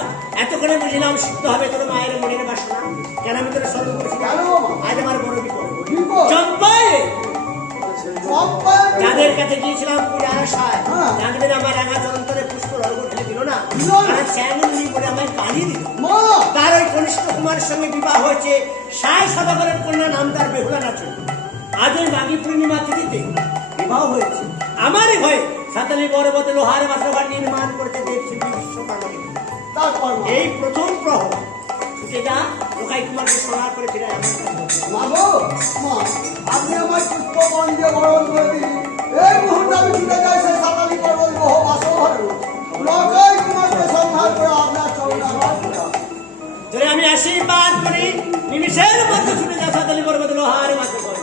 এতক্ষণে বুঝলাম সিদ্ধ হবে তোর মায়ের মনের বাসনা কেন আমি তোর স্মরণ করেছি কেন মা আজ আমার বড় বিপদ বিপদ চম্পায় চম্পায় যাদের কাছে গিয়েছিলাম পূজা আশায় হ্যাঁ। যাদের আমার রাঙা জলন্তরে পুষ্প রর্গ ঢেলে দিল না দিল না। তারা চ্যাংলি করে আমায় কালি দিল মা তার ওই কনিষ্ঠ কুমারের সঙ্গে বিবাহ হয়েছে সায় সদাগরের কন্যা নাম তার বেহুলা নাচন আজ ওই মাঘী পূর্ণিমা তিথিতে বিবাহ হয়েছে আমারই ভয়ে সাতালি পর্বতে লোহার বাসা নির্মাণ করেছে দেবশিল্পী বিশ্বকর্মা তারপর মা এই প্রথম প্রহর ছুটে যা লোকাই কুমারকে সোনা করে ফিরে আমার কাছে। মা গো মা আপনি আমার পুষ্পবন দিয়ে বরণ করে দিন এই মুহূর্তে আমি ছুটে যাই সেই সাতালি পর্বত বহু বাসঘরে লোকাই তোমাকে সংহার করে আপনার চরণে আমার পূজা। যদি আমি আশীর্বাদ করি নিমিষের মধ্যে ছুটে যা সাতালি পর্বতে লোহার মাঝে করে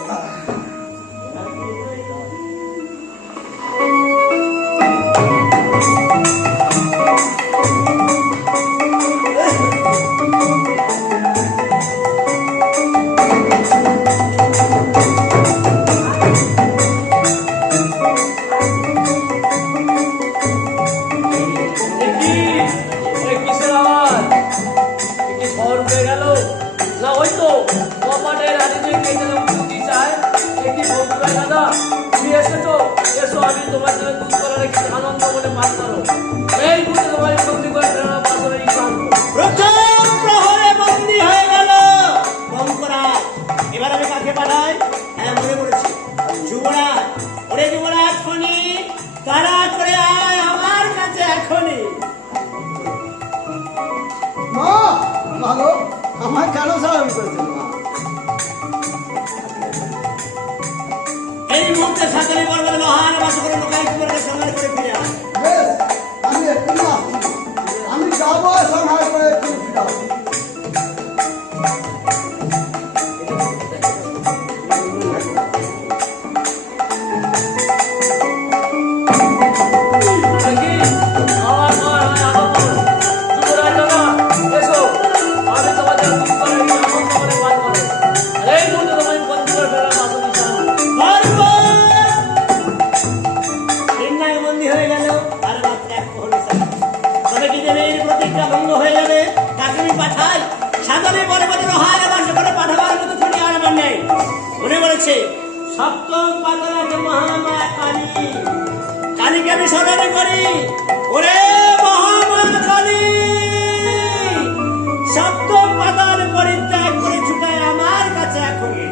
কিসের আওয়াজ কি শহর উঠে গেল না ওই তো কপাটের রানীতে কেটে মুক্তি চায় একটি বন্ধুরা দাদা তুমি এসেছো এসো আমি তোমার জন্য দুধ কলা রেখে আনন্দ মনে মাছ ধরো এই মুহূর্তে তোমার বন্দি করে ফেরানো পাথরের ক্লান্ত প্রথম প্রহরে বন্দী হয়ে গেল বঙ্করাজ আমার কেন স্বাভাবিক করেছেন মা? এই মুহূর্তে সাঁতারি পর্বতে লোহার বাস করে লোকাই করে সংহার করে ফিরে আস। বেশ, আমি এক্ষুনি আসছি। আমি যাবো সংহার করে এক্ষুনি ফিরে আসবো। নাকি আমার মা আমার যুবরাজ দাদা এসো আমি তোমাদের দুধ করে এখন তোমাদের পান করে এই মুহূর্তে তোমাদের বন্ধ করে ফেললাম আসলে নির্ণয় বন্দী হয়ে গেল আর মাত্র এক প্রহরী ছাড়া। তবে কি দেবে এর প্রতিজ্ঞা ভঙ্গ হয়ে যাবে? তাকে আমি পাঠাই সাঁতারি পর্বতে লোহার বাস করে পাঠাবার মতো ছড়ি আর আমার নেই। মনে বলেছে সপ্তম পাতায় আছে মহামায়া কালী। কালীকে আমি স্মরণ করি। ওরে মহামায়া কালী, সপ্তম পাতার পরিত্যাগ করে ছুটায় আমার কাছে এখনই।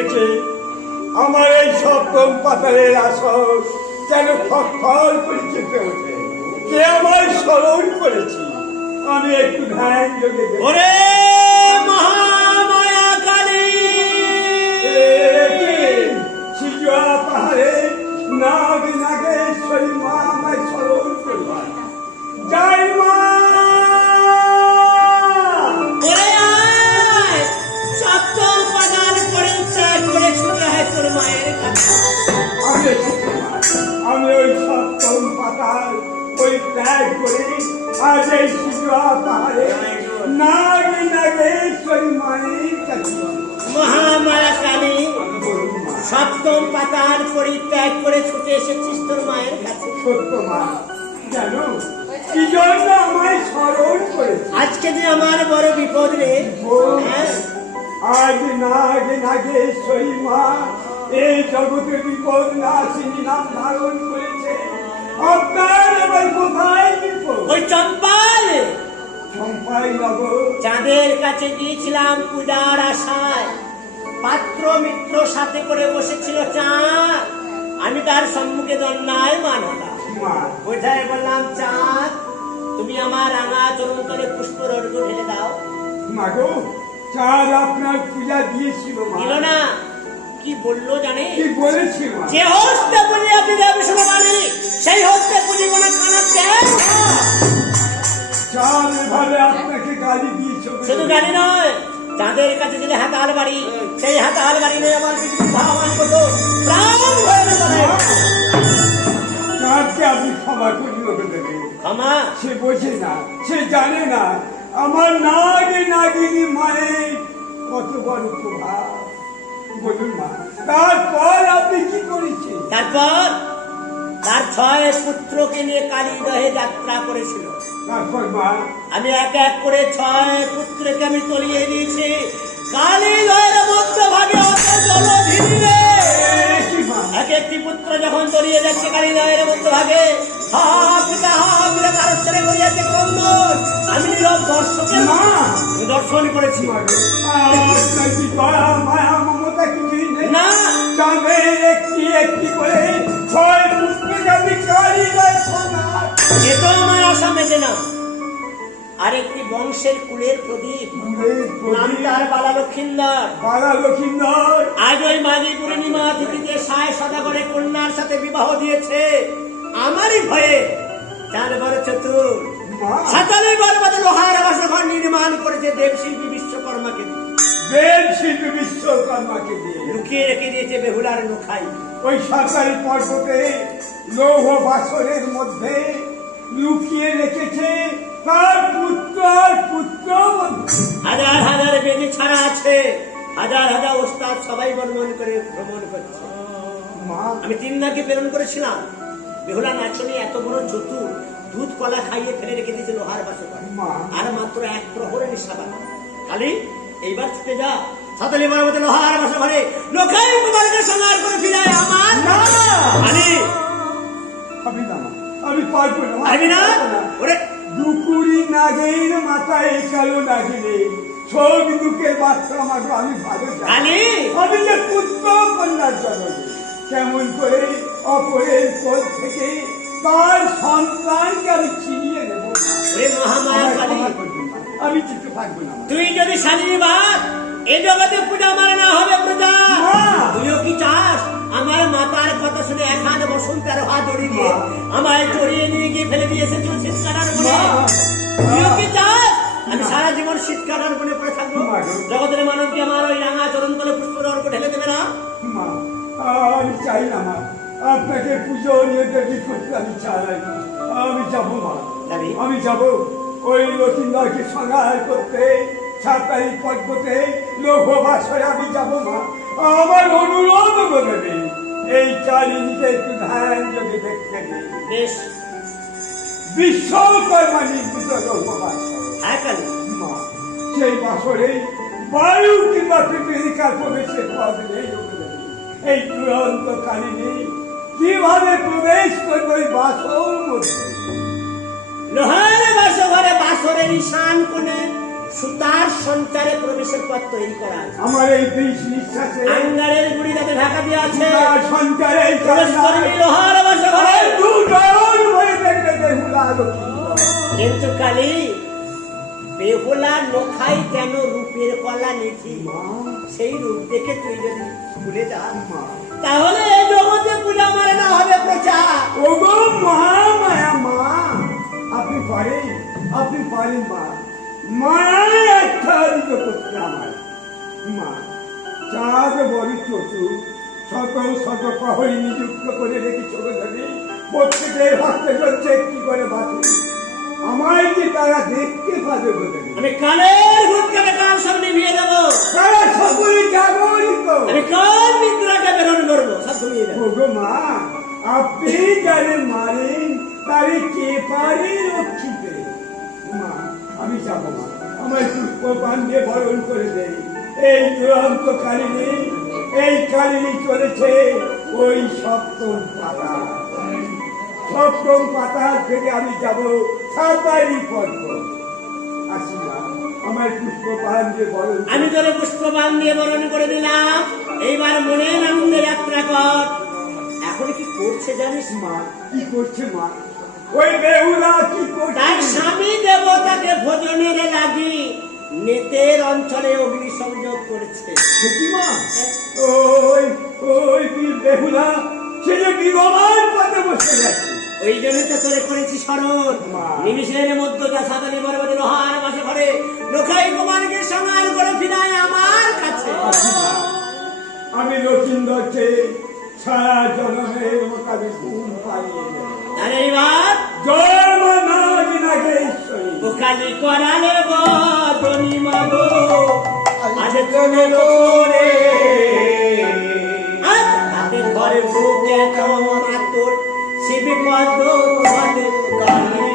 এতে আমার এই সপ্তম পাতালের আসর যেন ফটফট করে চেপে ওঠে। কে আমার স্মরণ করেছি, আমি একটু ধ্যান যোগে ওরে মহামায়া কালী, ত্যাগ করে আজ এই শিশুয়া পাহাড়ে নাগে নাগেশ্বরী মায়ের কাছে মহামায়া কালী বলুন মা, সপ্তম পাতার পরিত্যাগ করে ছুটে এসেছিস তোর মায়ের কাছে। সত্য মা, জানো কি জন্য আমায় স্মরণ করেছে? আজকে যে আমার বড় বিপদ রে। হ্যাঁ, আজ নাগে নাগেশ্বরী মা এই জগতে বিপদ নাশিনী নাম ধারণ করেছে। আপনার এবার কোথায় বিপদ? ওই চম্পাল সম্পাই নগর চাঁদের কাছে গিয়েছিলাম পূজার আশায়, পাত্র মিত্র সাথে করে বসেছিল চাঁদ, আমি তার সম্মুখে দণ্ডায় মানলাম। মা, বোঝায় বললাম, চাঁদ তুমি আমার রাঙা চরণ তলে পুষ্পর অর্ঘ্য ঢেলে দাও। মাগো চাঁদ আপনার পূজা দিয়েছিল মা। দিল না, কি বললো জানে? কি বলেছিল মা? যে হস্তে বলিয়া দিলে শুনবানি সেই হস্তে পুজিব না কানা কেন? চাঁদ এভাবে আপনাকে গালি দিয়েছে বলে- শুধু গালি নয়, চাঁদের কাছে যদি হাতাল বাড়ি, সেই হাতাল বাড়ি নিয়ে আমার পৃথিবীর ভাবান করতো প্রাণ ভরে দেবে। চাঁদকে আপনি ক্ষমা করিয়ে দেবে। ক্ষমা সে বোঝে না, সে জানে না আমার নাগে নাগিনী মায়ের কত বড় প্রভাব। বলুন মা, তারপর আপনি কি করেছেন? তারপর তার 6 পুত্রকে নিয়ে কালীদহে যাত্রা করেছিল। তারপর মা, আমি এক এক করে 6 পুত্রকে আমি তলিয়ে দিয়েছি কালীদহের মধ্যভাগে অত জলধিরে। কি মা? এক একটি পুত্র যখন তলিয়ে যাচ্ছে কালীদহের মধ্যভাগে, হা পিতা তার ছেড়ে করিয়াছে ক্রন্দন। আমি নীরব দর্শকের মা, আমি দর্শন করেছি। মাগো, আপনার কি দয়া মায়া মমতা কিছুই নেই? না, চাঁদের একটি একটি করে 6 পুত্রকে আপনি কালীদয় সন্ন্যাস। এ তো আমার আশা মেটে না। আরেকটি বংশের কুলের প্রদীপ, নাম তার বালা লক্ষিন্দর। বালা লক্ষিন্দর আজ ওই মাঘী পূর্ণিমা তিথিতে ৬০ সদাগরে কন্যার সাথে বিবাহ দিয়েছে আমারই ভয়ে। 4 বড় চতুর মা, 47 বর্বত লোহার বাসঘর নির্মাণ করেছে দেবশিল্পী বিশ্বকর্মাকে দিয়ে। দেব শিল্পী বিশ্বকর্মাকে দিয়ে লুকিয়ে রেখে দিয়েছে বেহুলার নোখাই। ওই সরকারি পর্বতে লৌহ বাসরের মধ্যে লুকিয়ে রেখেছে তার পুত্র আর পুত্র। হাজার হাজার বেদি ছাড়া আছে, হাজার হাজার ওস্তাদ সবাই বর্ণন করে ভ্রমণ করছে। মা, আমি 3 দিনকে প্রেরণ করেছিলাম। বেহুলা নাচনি এত বড় চতুর, দুধ কলা খাইয়ে ফেলে রেখে দিয়েছে লোহার বাসঘর। মা। আর মাত্র 1 প্রহরে নিঃসাবান। খালি এইবার ছুটে যা 47 বর্বত লোহার বাসঘরে লোকাই কুমারকে সংহার করে ফিরায় আমার না। আরে আমি না মা, আমি পারবো না মা, আরবি না পারবো না। ওরে দুকুড়ি নাগের মাথায় কালো নাগিনে ছোট দুঃখের বাচ্চা আমাকে আমি ভালো জানি। কালি আমি যে পুত্র কন্যার জননী, কেমন করে অপরের কোল থেকে তার সন্তানকে আমি ছিনিয়ে নেব। ওরে মহামায়া আমায় কালী, ক্ষমা করবেন মা, আমি কিছু থাকবো না মা। তুই যদি শালীন বাদ এ জগতে পূজা আমার না হবে প্রজা। মা। তুইও কি চাস আমার মাতার কথা শুনে 1 হাত বসন্তের হাত জড়িয়ে দিয়ে আমায় জড়িয়ে নিয়ে গিয়ে ফেলে দিয়েছে শীত কাটার বনে? মা। তুইও কি চাস আমি সারা জীবন শীত কাটার বনে পড়ে থাকবো? মা। জগতের মানব কি আমার ওই রাঙা চরণ তলে পুষ্পর অর্ঘ্য ঢেলে দেবে না? মা, আমি চাই না মা, আপনাকে পুজো নিয়ে দেবী করতে আমি চাই না। আমি যাবো মা, যাবি? আমি যাবো ওই লক্ষিন্দরকে সংহার করতে। 47 পর্বতে লৌহ বাসরে আমি যাবো মা। আমার অনুরোধ করবে এই চালিনীকে একটু ধ্যান যদি দেখতে দিই। বেশ, বিশ্বকর্মা নির্মিত লৌহ বাসর হ্যাঁ কালী, মা, সেই বাসরে বায়ু কিংবা পিপীলিকার প্রবেশের পথ নেই ওখানে। এই দুরন্ত কালিনী কিভাবে প্রবেশ করবে ওই বাসর মধ্যে? লোহার বাসঘরে বাসরের ঈশান কোণে সুতার সঞ্চারে প্রবেশের পথ তৈরি করা আছে। আমার এই বিষ নিঃশ্বাসে আঙ্গারের গুড়ি তাতে ঢাকা দিয়ে আছে। সুতার সঞ্চারে এই প্রবেশ করবি লোহার বাসঘরে। এই দুজন হয়ে দেখবে বেহুলা লক্ষিন্দর। কিন্তু কালী, বেহুলা নোখাই কেন রূপের কলা নিধি? সেই রূপ দেখে তুই যদি ভুলে যাস মা, তাহলে এই জগতে পূজা মানে না হবে প্রচার। ওগো মহামায়া মা, আপনি পারেন, আপনি পারেন মা, মায়ায় আচ্ছাদিত করতে আমার। মা, চাঁদ বড় চতুর, শত শত প্রহরী নিযুক্ত করে রেখেছ দেবী প্রত্যেকের ভক্তে করছে কি করে বাঁচে আমায় যে তারা দেখতে পাবে বলে আমি কালের ভূতকে কাল সব নিভিয়ে দেবো। তারা সকলে জাগরিত আমি কাল নিদ্রাকে প্রেরণ করবো, সব ঘুমিয়ে দেবো। ওগো মা আপনি যারে মারেন তারে কে পারে রক্ষিতে মা আমি যাবো মা আমার পুষ্প পান দিয়ে বরণ করে দেয় এই দুরন্ত কালিনী এই কালিনী চলেছে ওই সপ্তম পাতা সপ্তম পাতা থেকে আমি যাব সাতারি পর্ব আসি মা আমার পুষ্প পান দিয়ে বরণ আমি তোরে পুষ্পবান দিয়ে বরণ করে দিলাম, এইবার মনের আনন্দে যাত্রা কর। এখন কি করছে জানিস মা কি করছে মা ওই বেহুলা কি করছে তার স্বামী দেবতাকে ভোজনের লাগি নেতের অঞ্চলে অগ্নি সংযোগ করেছে। সত্যি মা ওই ওই কি বেহুলা সে যে বিবাহের পথে বসে গেছে ওই জন্য তো তোরে করেছি স্মরণ। মা। নিমিষের মধ্যে যা সাদানি বরবাদী লোহার বাসে ঘরে লোকাই কুমারকে সংহার করে ফিরায় আমার কাছে। আমি লক্ষিন্দরকে সারা জন্মের মোকাবে ঘুম পাইয়ে দেব আর এইবার জয় মা নাগ নাগেশ্বরী ওখানে করালে বনি মাগো আজ তুমি লোরে আজ হাতে ঘরে বুকে তোমার তোর শিবি পদ ধরে কালী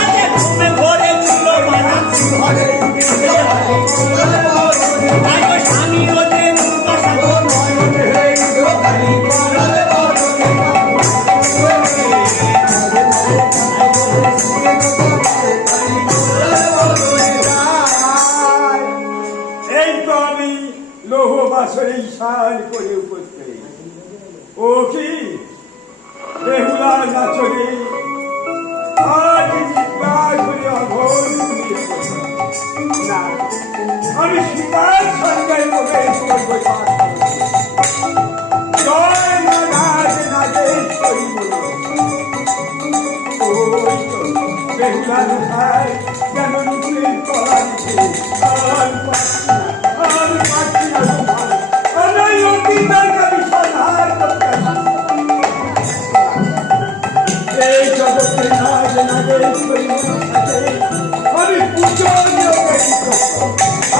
আরে ঘুমে ঘরে চুলো বানাম ঘরে তাই তো স্বামী রোজে মুখা সাগর এই তো আমি লৌহ বাসরে ঈশান করে উপস্থিত। ও কি বেহুলা নাচরে আজ চিৎকার করে অঘোর ঘুমিয়ে পড়লাম। না, আমি সীতার সঙ্গে প্রবেশ করবো তার ঘরে। জয় মা নাচে নাচেশ্বরী বলে। ওই তো বেহুলা কোথায় যেন রূপের তলা দিতে আর পাচ্ছি না, আর পাচ্ছি না কোথায়। আমি অতীতকে বিসর্জন করতে পারছি না। এই জগতে নাচে নাচেশ্বরী মনে থাকে আমি পুজো যোগে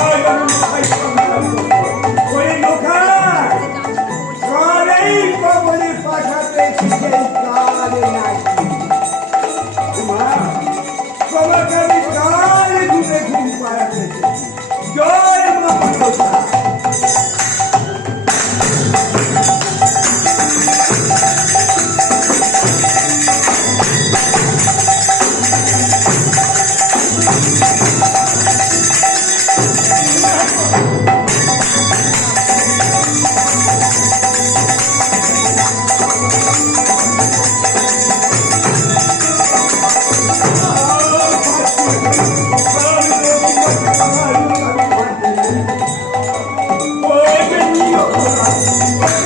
আজ আমি মাথায় সন্ধান করবো। ওই লোকায় কারেই কবরে পাঠাতে শিখে কারে নাই। মা, তোমাকে আমি কারে ঘুমে ঘুম পাড়াতে এসেছি। জয় মা মানবতা।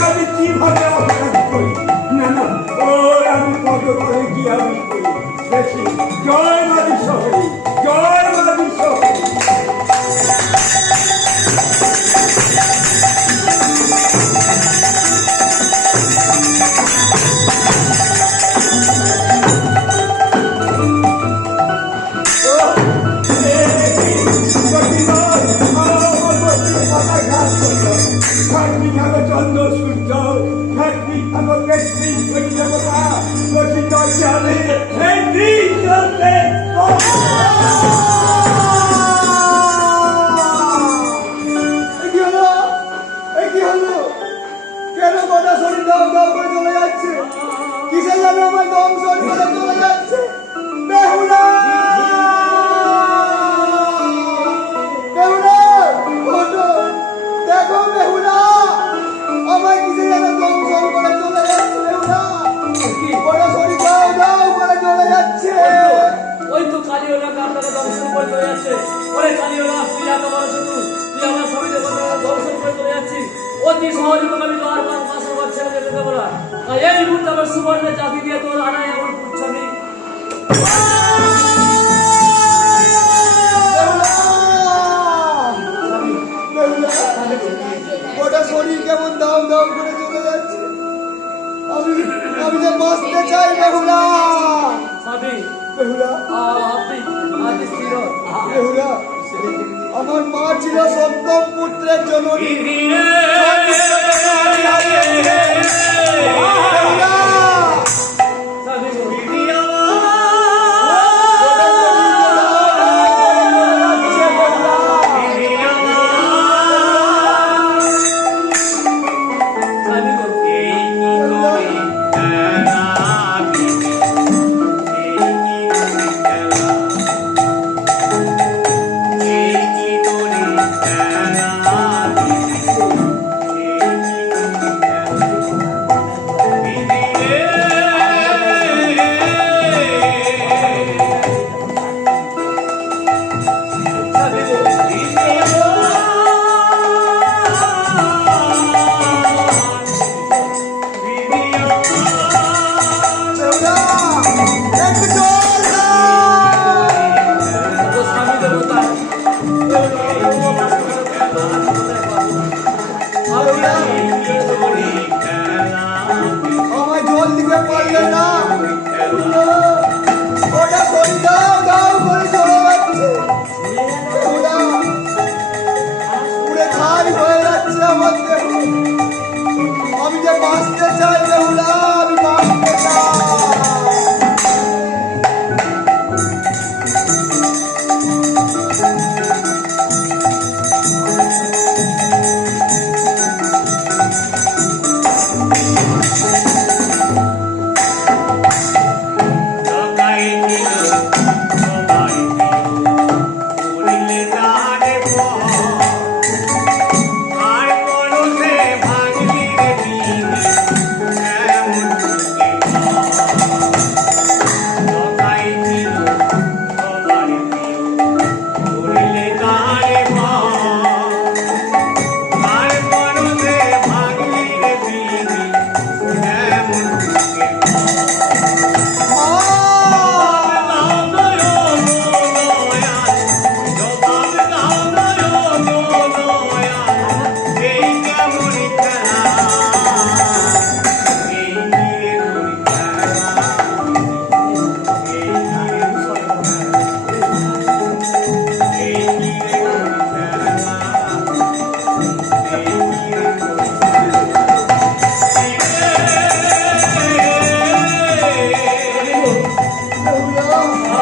আমি কিভাবে অপরাধ করি? না না, ওর আমি পদ করে কি আমি করি? দেখি, জয় মা বিশ্বহরি, জয় মা বিশ্বহরি। চন্দ্র সূর্য থাকবি আমাকে দেবতা গঠিত জানে কেন গোটা শরীর দাও দাও করে চলে যাচ্ছে? কিসে যেন আমার দম শরীর করে চলে যাচ্ছে? বেহুলা! বেহুলা! ওঠো! দেখো বেহুলা! আমার কিসে যেন দম শরীর করে চলে যাচ্ছে বেহুলা! গোটা শরীর দাও দাও করে চলে যাচ্ছে! ওই তো কালিওনাকে আপনাকে দর্শন করে চলে যাচ্ছে। ওরে কালিওনা, তুই এত বড় চতুর, তুই আমার স্বামীকে দর্শন করে চলে যাচ্ছিস। অতি সহজে তোকে আমি আর পাশের ঘর ছেড়ে যেতে দেবো না। তাই এই মুহূর্তে আমার সুবর্ণের চাবি দিয়ে তোর আনাই এমন পুচ্ছামি। গোটা শরীর কেমন দাম দাম করে চলে যাচ্ছে। আমি যে বাঁচতে চাই বেহুলা। স্বামী, বেহুলা, আপনি স্থির হন। বেহুলা, আমার মা ছিল সপ্তম পুত্রের জননী। বেহুলা! স্বামী,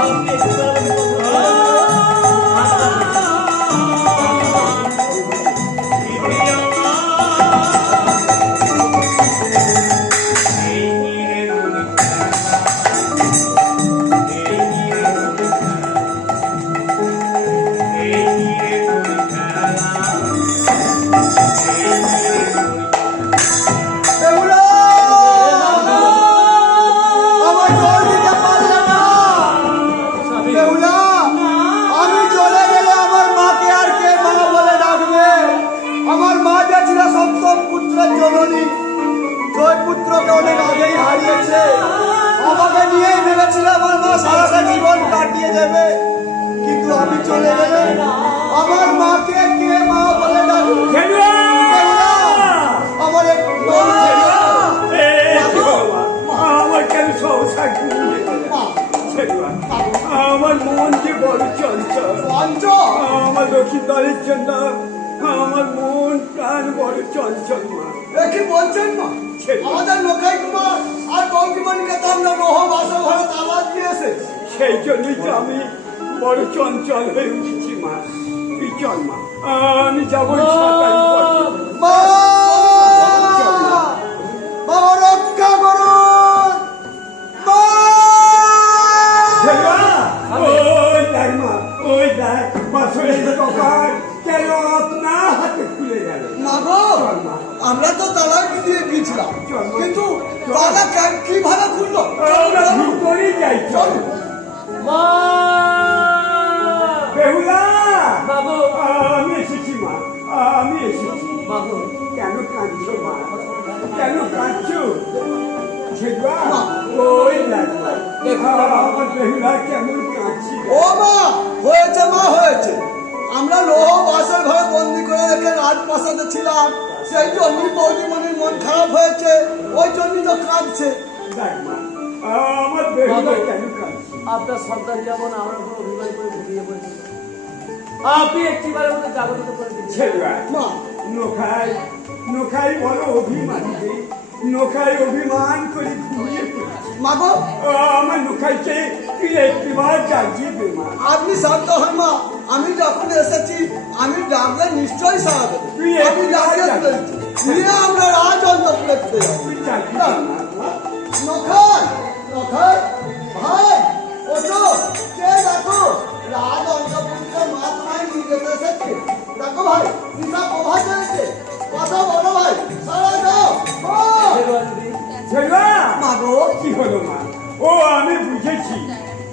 আপনি একটিবার বেহুলা! আমার জল দিতে পারলে না। বেহুলা, আমি চলে গেলে আমার মাকে আর কে মা বলে ডাকবে? আমার মা যে ছিল সপ্তম পুত্রের জননী, ছয় পুত্রকে অনেক আগেই হারিয়েছে। আমাকে নিয়েই ভেবেছিল আমার মা সারাটা জীবন কাটিয়ে দেবে, কিন্তু আমি চলে গেলে আমার মাকে কে মা বলে ডাকবে? ছেড়ুয়া! আমার একটু আমার কেন সংসার ছেড়ুয়া, আমার মন যে বড় চঞ্চল, পঞ্চ আমার লক্ষ্মী দলের জন্য আমার মন প্রাণ বড় চঞ্চল মা। কি বলছেন মা? আমাদের লোকাই কুমার আর বঙ্কিমণিকে তো আমরা রহ বাসা ঘরে তালাক দিয়েছে। সেই জন্যই তো আমি বড় চঞ্চল হয়ে উঠেছি মা। তুই চল মা, আমি যাবো সরকারি পথে। মা! মা, রক্ষা করুন! মা! ছেড়ুয়া! ওই দেখ মা, ওই দেখ বাসনের কপাল কেন আপনার হাতে খুলে গেল। মা গো, চল মা, আমরা তো তালাক দিয়ে দিয়েছিলাম, কিন্তু তালা কিভাবে খুললো? আমরা ভিতরেই যাই। চল মা বেহুলা, বাবু আমি এসেছি মা, আমি এসেছি। বাবু কেন কাঁদছো মা, কেন কাঁদছো? ছেড়ুয়া, ওই দেখ মা, আমার বেহুলা কেমন কাঁদছি। ও মা, হয়েছে মা, হয়েছে। আমরা লোহ বাসের ঘরে বন্দি করে রেখে রাজপ্রাসাদে ছিলাম, সেই জন্যই বৌদিমণির মন খারাপ হয়েছে, ওই জন্যই তো কাঁদছে। দেখ মা, আমার বেহুলা কেন কাঁদছি। আপনার সন্তান যেমন আমরা কোনো অভিমান করে ঘুমিয়ে পড়েছিল, আপনি একটিবারের মধ্যে জাগরিত করে দিচ্ছেন। ছেড়ুয়া, মা, নোখাই নোখাই বড় অভিমানী রে। নোখাই অভিমান করে ঘুমিয়ে পড়েছে। মা গো, আমার নোখাইকে তুই একটিবার জাগিয়ে দে মা। আপনি শান্ত হন মা, আমি যখন এসেছি আমি ডাকলে নিশ্চয়ই সারা দেবো। তুই আমি ডাকিয়ে তুলেছি, নিয়ে আমরা রাজ অন্তপুরে ফিরে যাবো। তুই জাগিয়ে দে মা। নখাই, নখাই, ভাই, ওঠো, কে দেখো, রাজ অন্তপুরকে মা তোমায় নিয়ে যেতে এসেছে। দেখো ভাই, দিশা প্রভাত হয়েছে, কথা বলো ভাই, সারা দাও। ও, ছেড়ুয়া, মা গো, কি হলো মা? ও আমি বুঝেছি,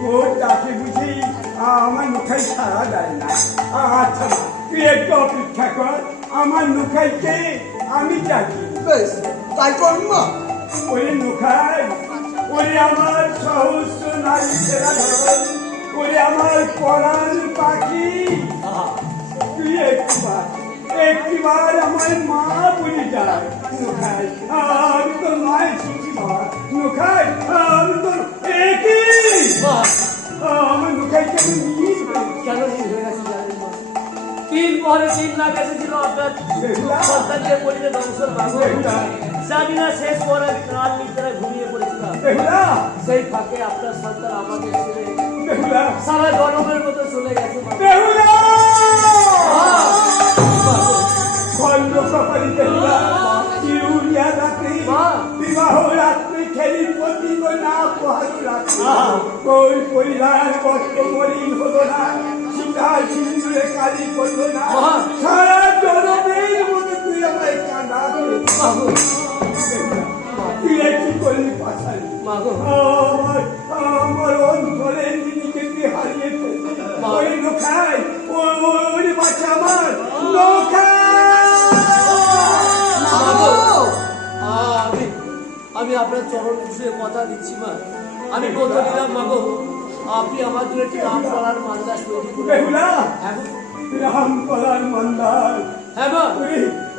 ও তাকে বুঝি আমার নোখাই ছাড়া দেয় না। আচ্ছা মা, তুই একটু অপেক্ষা কর, আমার নোখাইকে আমি ডাকি। বেশ, তাই করুন মা। ওরে নোখাই, ওরে আমার সহস্র নারী ছেড়া ধর, ওরে আমার পরাণ পাখি, তুই একটিবার আমার মা বলে যায়। নোখাই, আমি তোর মায়ের শিখি মা। নোখাই, আমি তোর একই মা আমার নোখাইকে আমি নিয়ে যাই। কেন এই হয়ে গেছে জানেন মা? 3 পরে 3 লাখ এসেছিল আপনার সন্তানকে পরিতে ধ্বংসের বাবু। জানি না শেষ পরে রাত নিদ্রা ঘুমিয়ে পড়েছিলাম, বেহুলা, সেই ফাঁকে আপনার সন্তান আমাকে ছেড়ে বেহুলা, সারা জনমের মতো চলে গেছে মা। বেহুলা, মা, খন্ড কপালি বেহুলা, ইউরিয়া রাত্রি, মা। বিবাহ রাত্রি খেলি প্রতীক না পোহালো রাত্রি। কই পরিবার বস্ত্র মলিন হলো না, সীতার সিন্দুরে কালি করলো না। মা। সারা জনমের মতো তুই আমায় কাঁদাতে। বাবু, তুই একটু করলি পাশালি। মা গো, আমার অন্তরের জিনিসকে তুই হারিয়ে ফেললি। মা। ওই নোখাই, ওই বাচ্চা আমার নোখাই। মা গো, আমি আপনার চরণ ছুঁয়ে কথা দিচ্ছি মা, আমি কথা দিলাম মা গো, আপনি আমার জন্য একটি রাম করার মান্দাস তৈরি করে বেহুলা, হ্যাঁ গো, রাম কলার মন্দার, হ্যাঁ মা,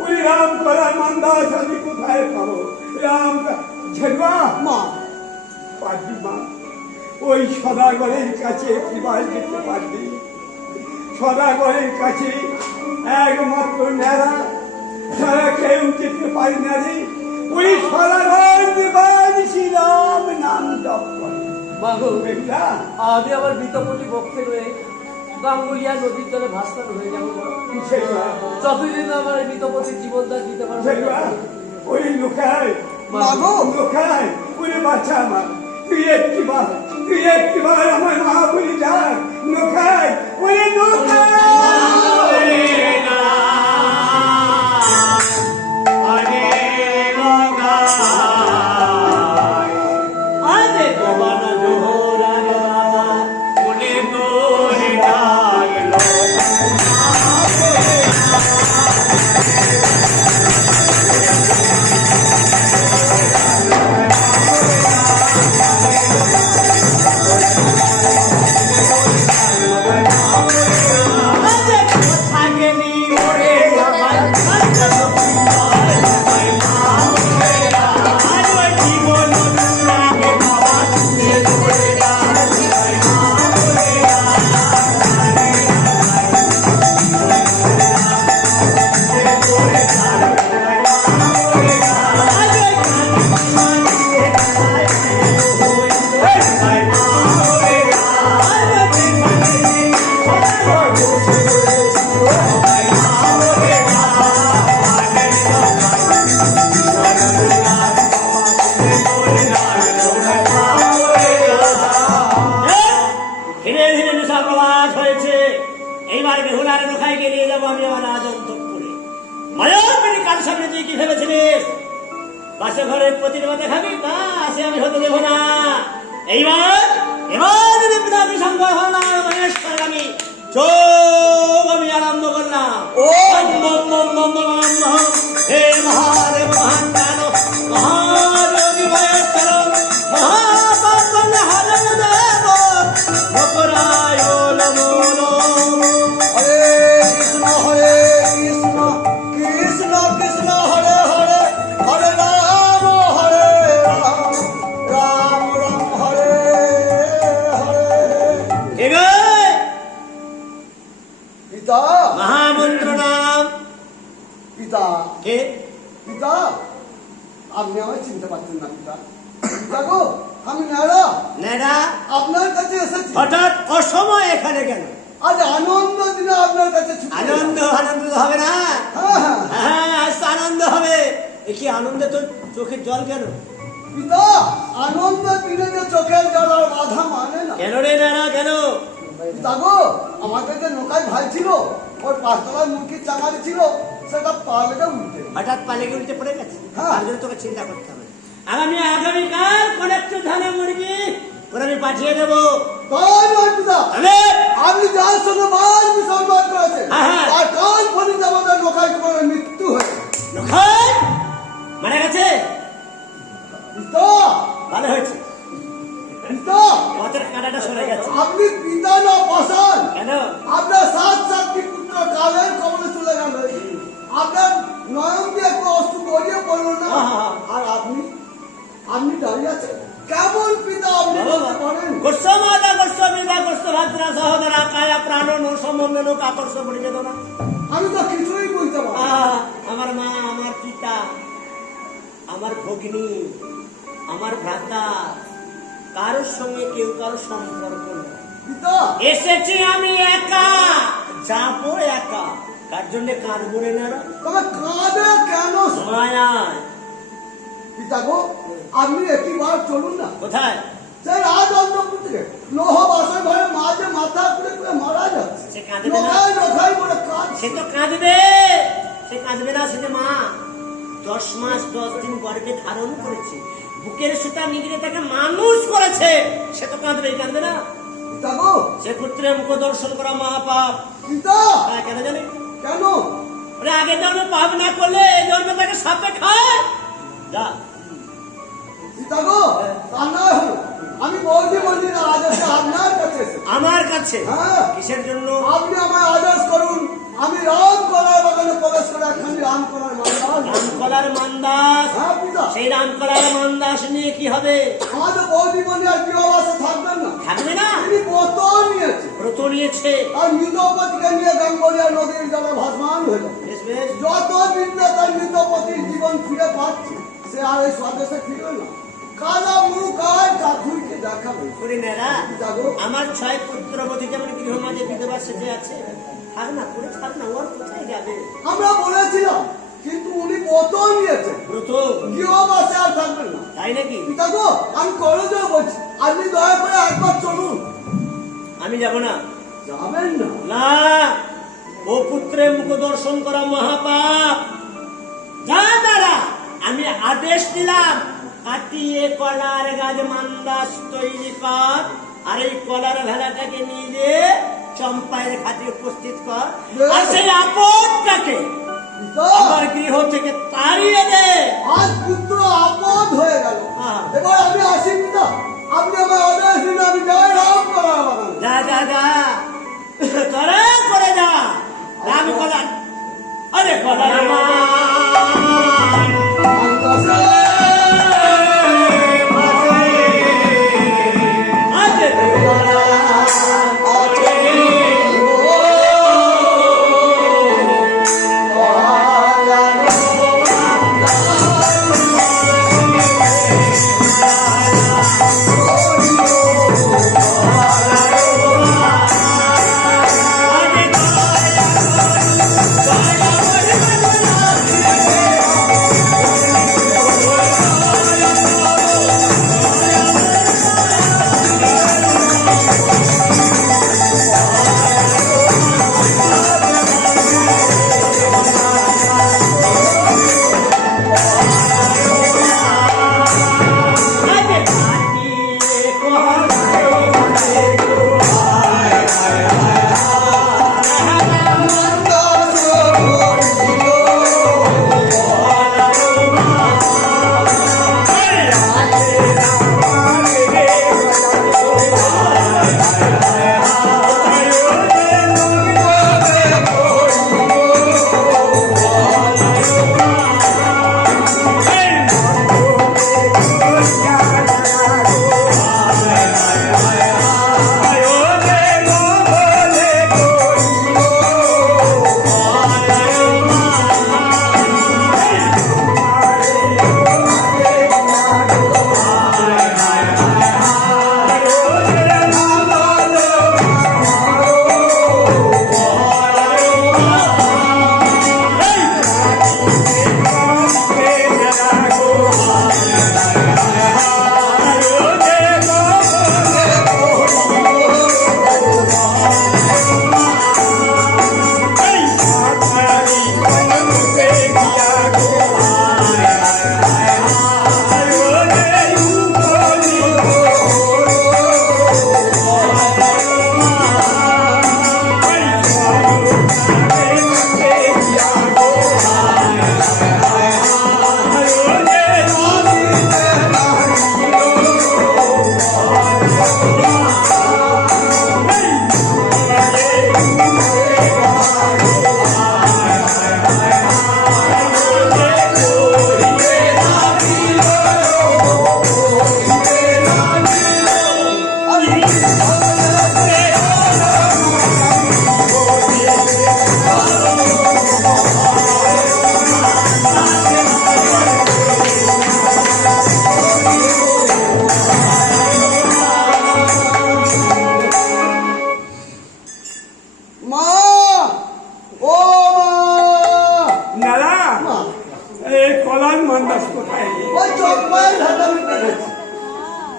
ওই রাম কলার মন্দার আমি কোথায় পাবো? রাম ঝেড়ুয়া মা, পারবি মা? ওই সদাগরের কাছে এবার যেতে পারবি? সদাগরের কাছে একমাত্র নেড়া ছাড়া কেউ যেতে পারি না রে। ওই সদাগর দেবান শ্রীরাম নাম জপ করে। মাগো বেহুলা আমি আমার মৃতপতি পক্ষে রয়ে গাঙ্গুলিয়া নদীর জলে ভাস্কর হয়ে যাবো বড়। বেহুলা যতদিন না আমার এই মৃতপতির জীবনদান দিতে পারবো বেহুলা ওই লোকায় মাগো লোকায় ওরে বাচ্চা আমার তুই একটিবার আমার মা বলি যাক লোকায় ওরে ধীরে ধীরে নেশা প্রবাস হয়েছে। এইবার বেহুলার নৌকায় গিয়ে নিয়ে যাবো আমি আমার আজন্তপুরে। মায়াবিনী কাল সামনে তুই কি ভেবেছিলিস পাশে ঘরের প্রতিনিধি খাবি? না, সে আমি হতে দেবো না। এবার যদি পিতাপি সংগ্রহ হলাম মহেশ্বরগামী চোখ আমি আরম্ভ করলাম। ওম বম বম বম বম বম হে মহাদেব মহান প্রাণ মহাযোগী মহেশ্বর মহাপাত্র হরণ দেব ভোপরায় নমো নমো। হরে কৃষ্ণ কৃষ্ণ কৃষ্ণ হরে হরে হরে রাম রাম রাম হরে হরে। কে গো? পিতা মহামন্ত্র নাম পিতা কে? পিতা আপনি আমায় চিনতে পারছেন না পিতা? পিতা গো আমি নেড়া নেড়া আপনার কাছে এসেছি। হঠাৎ অসময় এখানে কেন? আজ আনন্দ দিনে আপনার কাছে ছুটি এলাম। আনন্দ আনন্দ তো হবে না? হ্যাঁ হ্যাঁ হ্যাঁ আজ তো আনন্দ হবে। এ কি আনন্দে তোর চোখের জল কেন? পিতা আনন্দ দিনে যে চোখের জল আর বাধা মানে না। কেন রে নেড়া কেন? পিতা গো আমাদের যে নৌকায় ভাই ছিল ওর পাঁচতলার মুরগির চাঙারি ছিল সেটা পালেটা উল্টে হঠাৎ পালিয়ে উল্টে পড়ে গেছে? হ্যাঁ। তার জন্য তোকে চিন্তা করতে হবে। আগামীকাল কোন একটু ধানে মুরগি করে আমি পাঠিয়ে দেবো। তাই নয় পিতা তাহলে আপনি যার সঙ্গে বার বিসম্বাদ করেছেন হ্যাঁ। আর কাল ফলিতে আমাদের নৌকায় তোমার মৃত্যু হয়েছে। লোখাই মারা গেছে? পিতা ভালো হয়েছে, পিতা পথের কাঁটাটা সরে গেছে। আপনি পিতা না পাশান। কেন? আপনার সাতটি পুত্র কালের কবলে চলে গেল। আপনার নয়ন দিয়ে একটু অস্ত্র গড়িয়ে পড়লো না আর আপনি দাঁড়িয়ে আছেন কেমন পিতা আপনি বলতে পারেন? গোস্বামা গোস্বামীরা গোস্বাভাদ্রা সহোদরা কায়া প্রাণ নো সম্বন্ধ লোক আকর্ষ পরিবেদনা। আমি তো কিছুই বুঝতে পারি না। আমার মা, আমার পিতা, আমার ভগ্নী, আমার ভ্রাতা, কারোর সঙ্গে কেউ কারোর সম্পর্ক নেই। পিতা এসেছি আমি একা, যাবো একা। কার জন্য কাঁদবো রে নেড়া? তবে কাঁদে কেন? মায়ায়। পিতা গো আপনি একটিবার চলুন না কোথায়? সেই রাজ অন্তপুর থেকে লোহ বাসন ঘরে মা যে মাথা করে করে মারা যাচ্ছে সে কাঁদবে না? লোকাই বলে কাঁদ। সে তো কাঁদবে। সে কাঁদবে না? সে যে মা 10 মাস 10 দিন গর্ভে ধারণ করেছে, বুকের সুতা নিগড়ে তাকে মানুষ করেছে। সে তো কাঁদবে, কাঁদবে না? পিতা গো সে পুত্রের মুখ দর্শন করা মহাপাপ। পিতা হ্যাঁ, কেন জানি? কেন? ওরে আগের জন্মে পাপ না করলে এই জন্মে তাকে সাপে খায়। যা। পিতা গো তা নয় হলো আমি বৌদি মন্দির আদেশে আপনার কাছে এসেছি। আমার কাছে? হ্যাঁ। কিসের জন্য? আপনি আমায় আদেশ করুন আমি রাম কলার বাগানে প্রবেশ করে একখানি রাম কলার মান্দাস। রামকলার মান্দাস? হ্যাঁ পিতা সেই রামকলার মান্দাস নিয়ে কি হবে? আমাদের বৌদি মন্দির আর গৃহবাসে থাকবেন না। থাকবে না? তিনি ব্রত নিয়েছে ব্রত নিয়েছে। আর মৃতপতিকে নিয়ে গাঙ্গলিয়া নদীর জলে ভাসমান হয়ে যাবে। বেশ বেশ। যতদিন না তার মৃতপতির জীবন ফিরে পাচ্ছে সে আর এই স্বদেশে ফিরবে না। কালা মুখ আর কাকুইকে দেখাবে করে নেরা যাবো আমার 6 পুত্রবধূ যেমন গৃহমাঝে বিধবা সেজে আছে, থাক না করে থাক না, ওর কোথায় যাবে? আমরা বলেছিলাম, কিন্তু উনি কত নিয়েছেন, প্রথম গৃহবাসে আর থাকবেন না। তাই নাকি? দেখো আমি করজোর বলছি, আপনি দয়া করে একবার চলুন। আমি যাব না। যাবেন না? না, ও পুত্রের মুখ দর্শন করা মহাপাপ। যা দাঁড়া, আমি আদেশ দিলাম, কাটিয়ে কলার গাছ মান্দাস তৈরি কর, আর এই কলার ভেলাটাকে নিয়ে যে চম্পায়ের ঘাটে উপস্থিত কর, আর সেই আপদটাকে পিতা, আমার গৃহ থেকে তাড়িয়ে দে। আজ পুত্র আপদ হয়ে গেল। হ্যাঁ। এবার আমি আসি পিতা, আপনি আমার আদেশ দিন, আমি যাই রাম করা বানাবো। যা যা যা, তোরা করে যা। রাম কলার, আরে কলার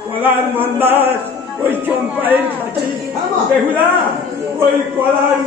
কলার মান্দাস ওই চম্পায়ের কাছে বেহুলা ওই কলার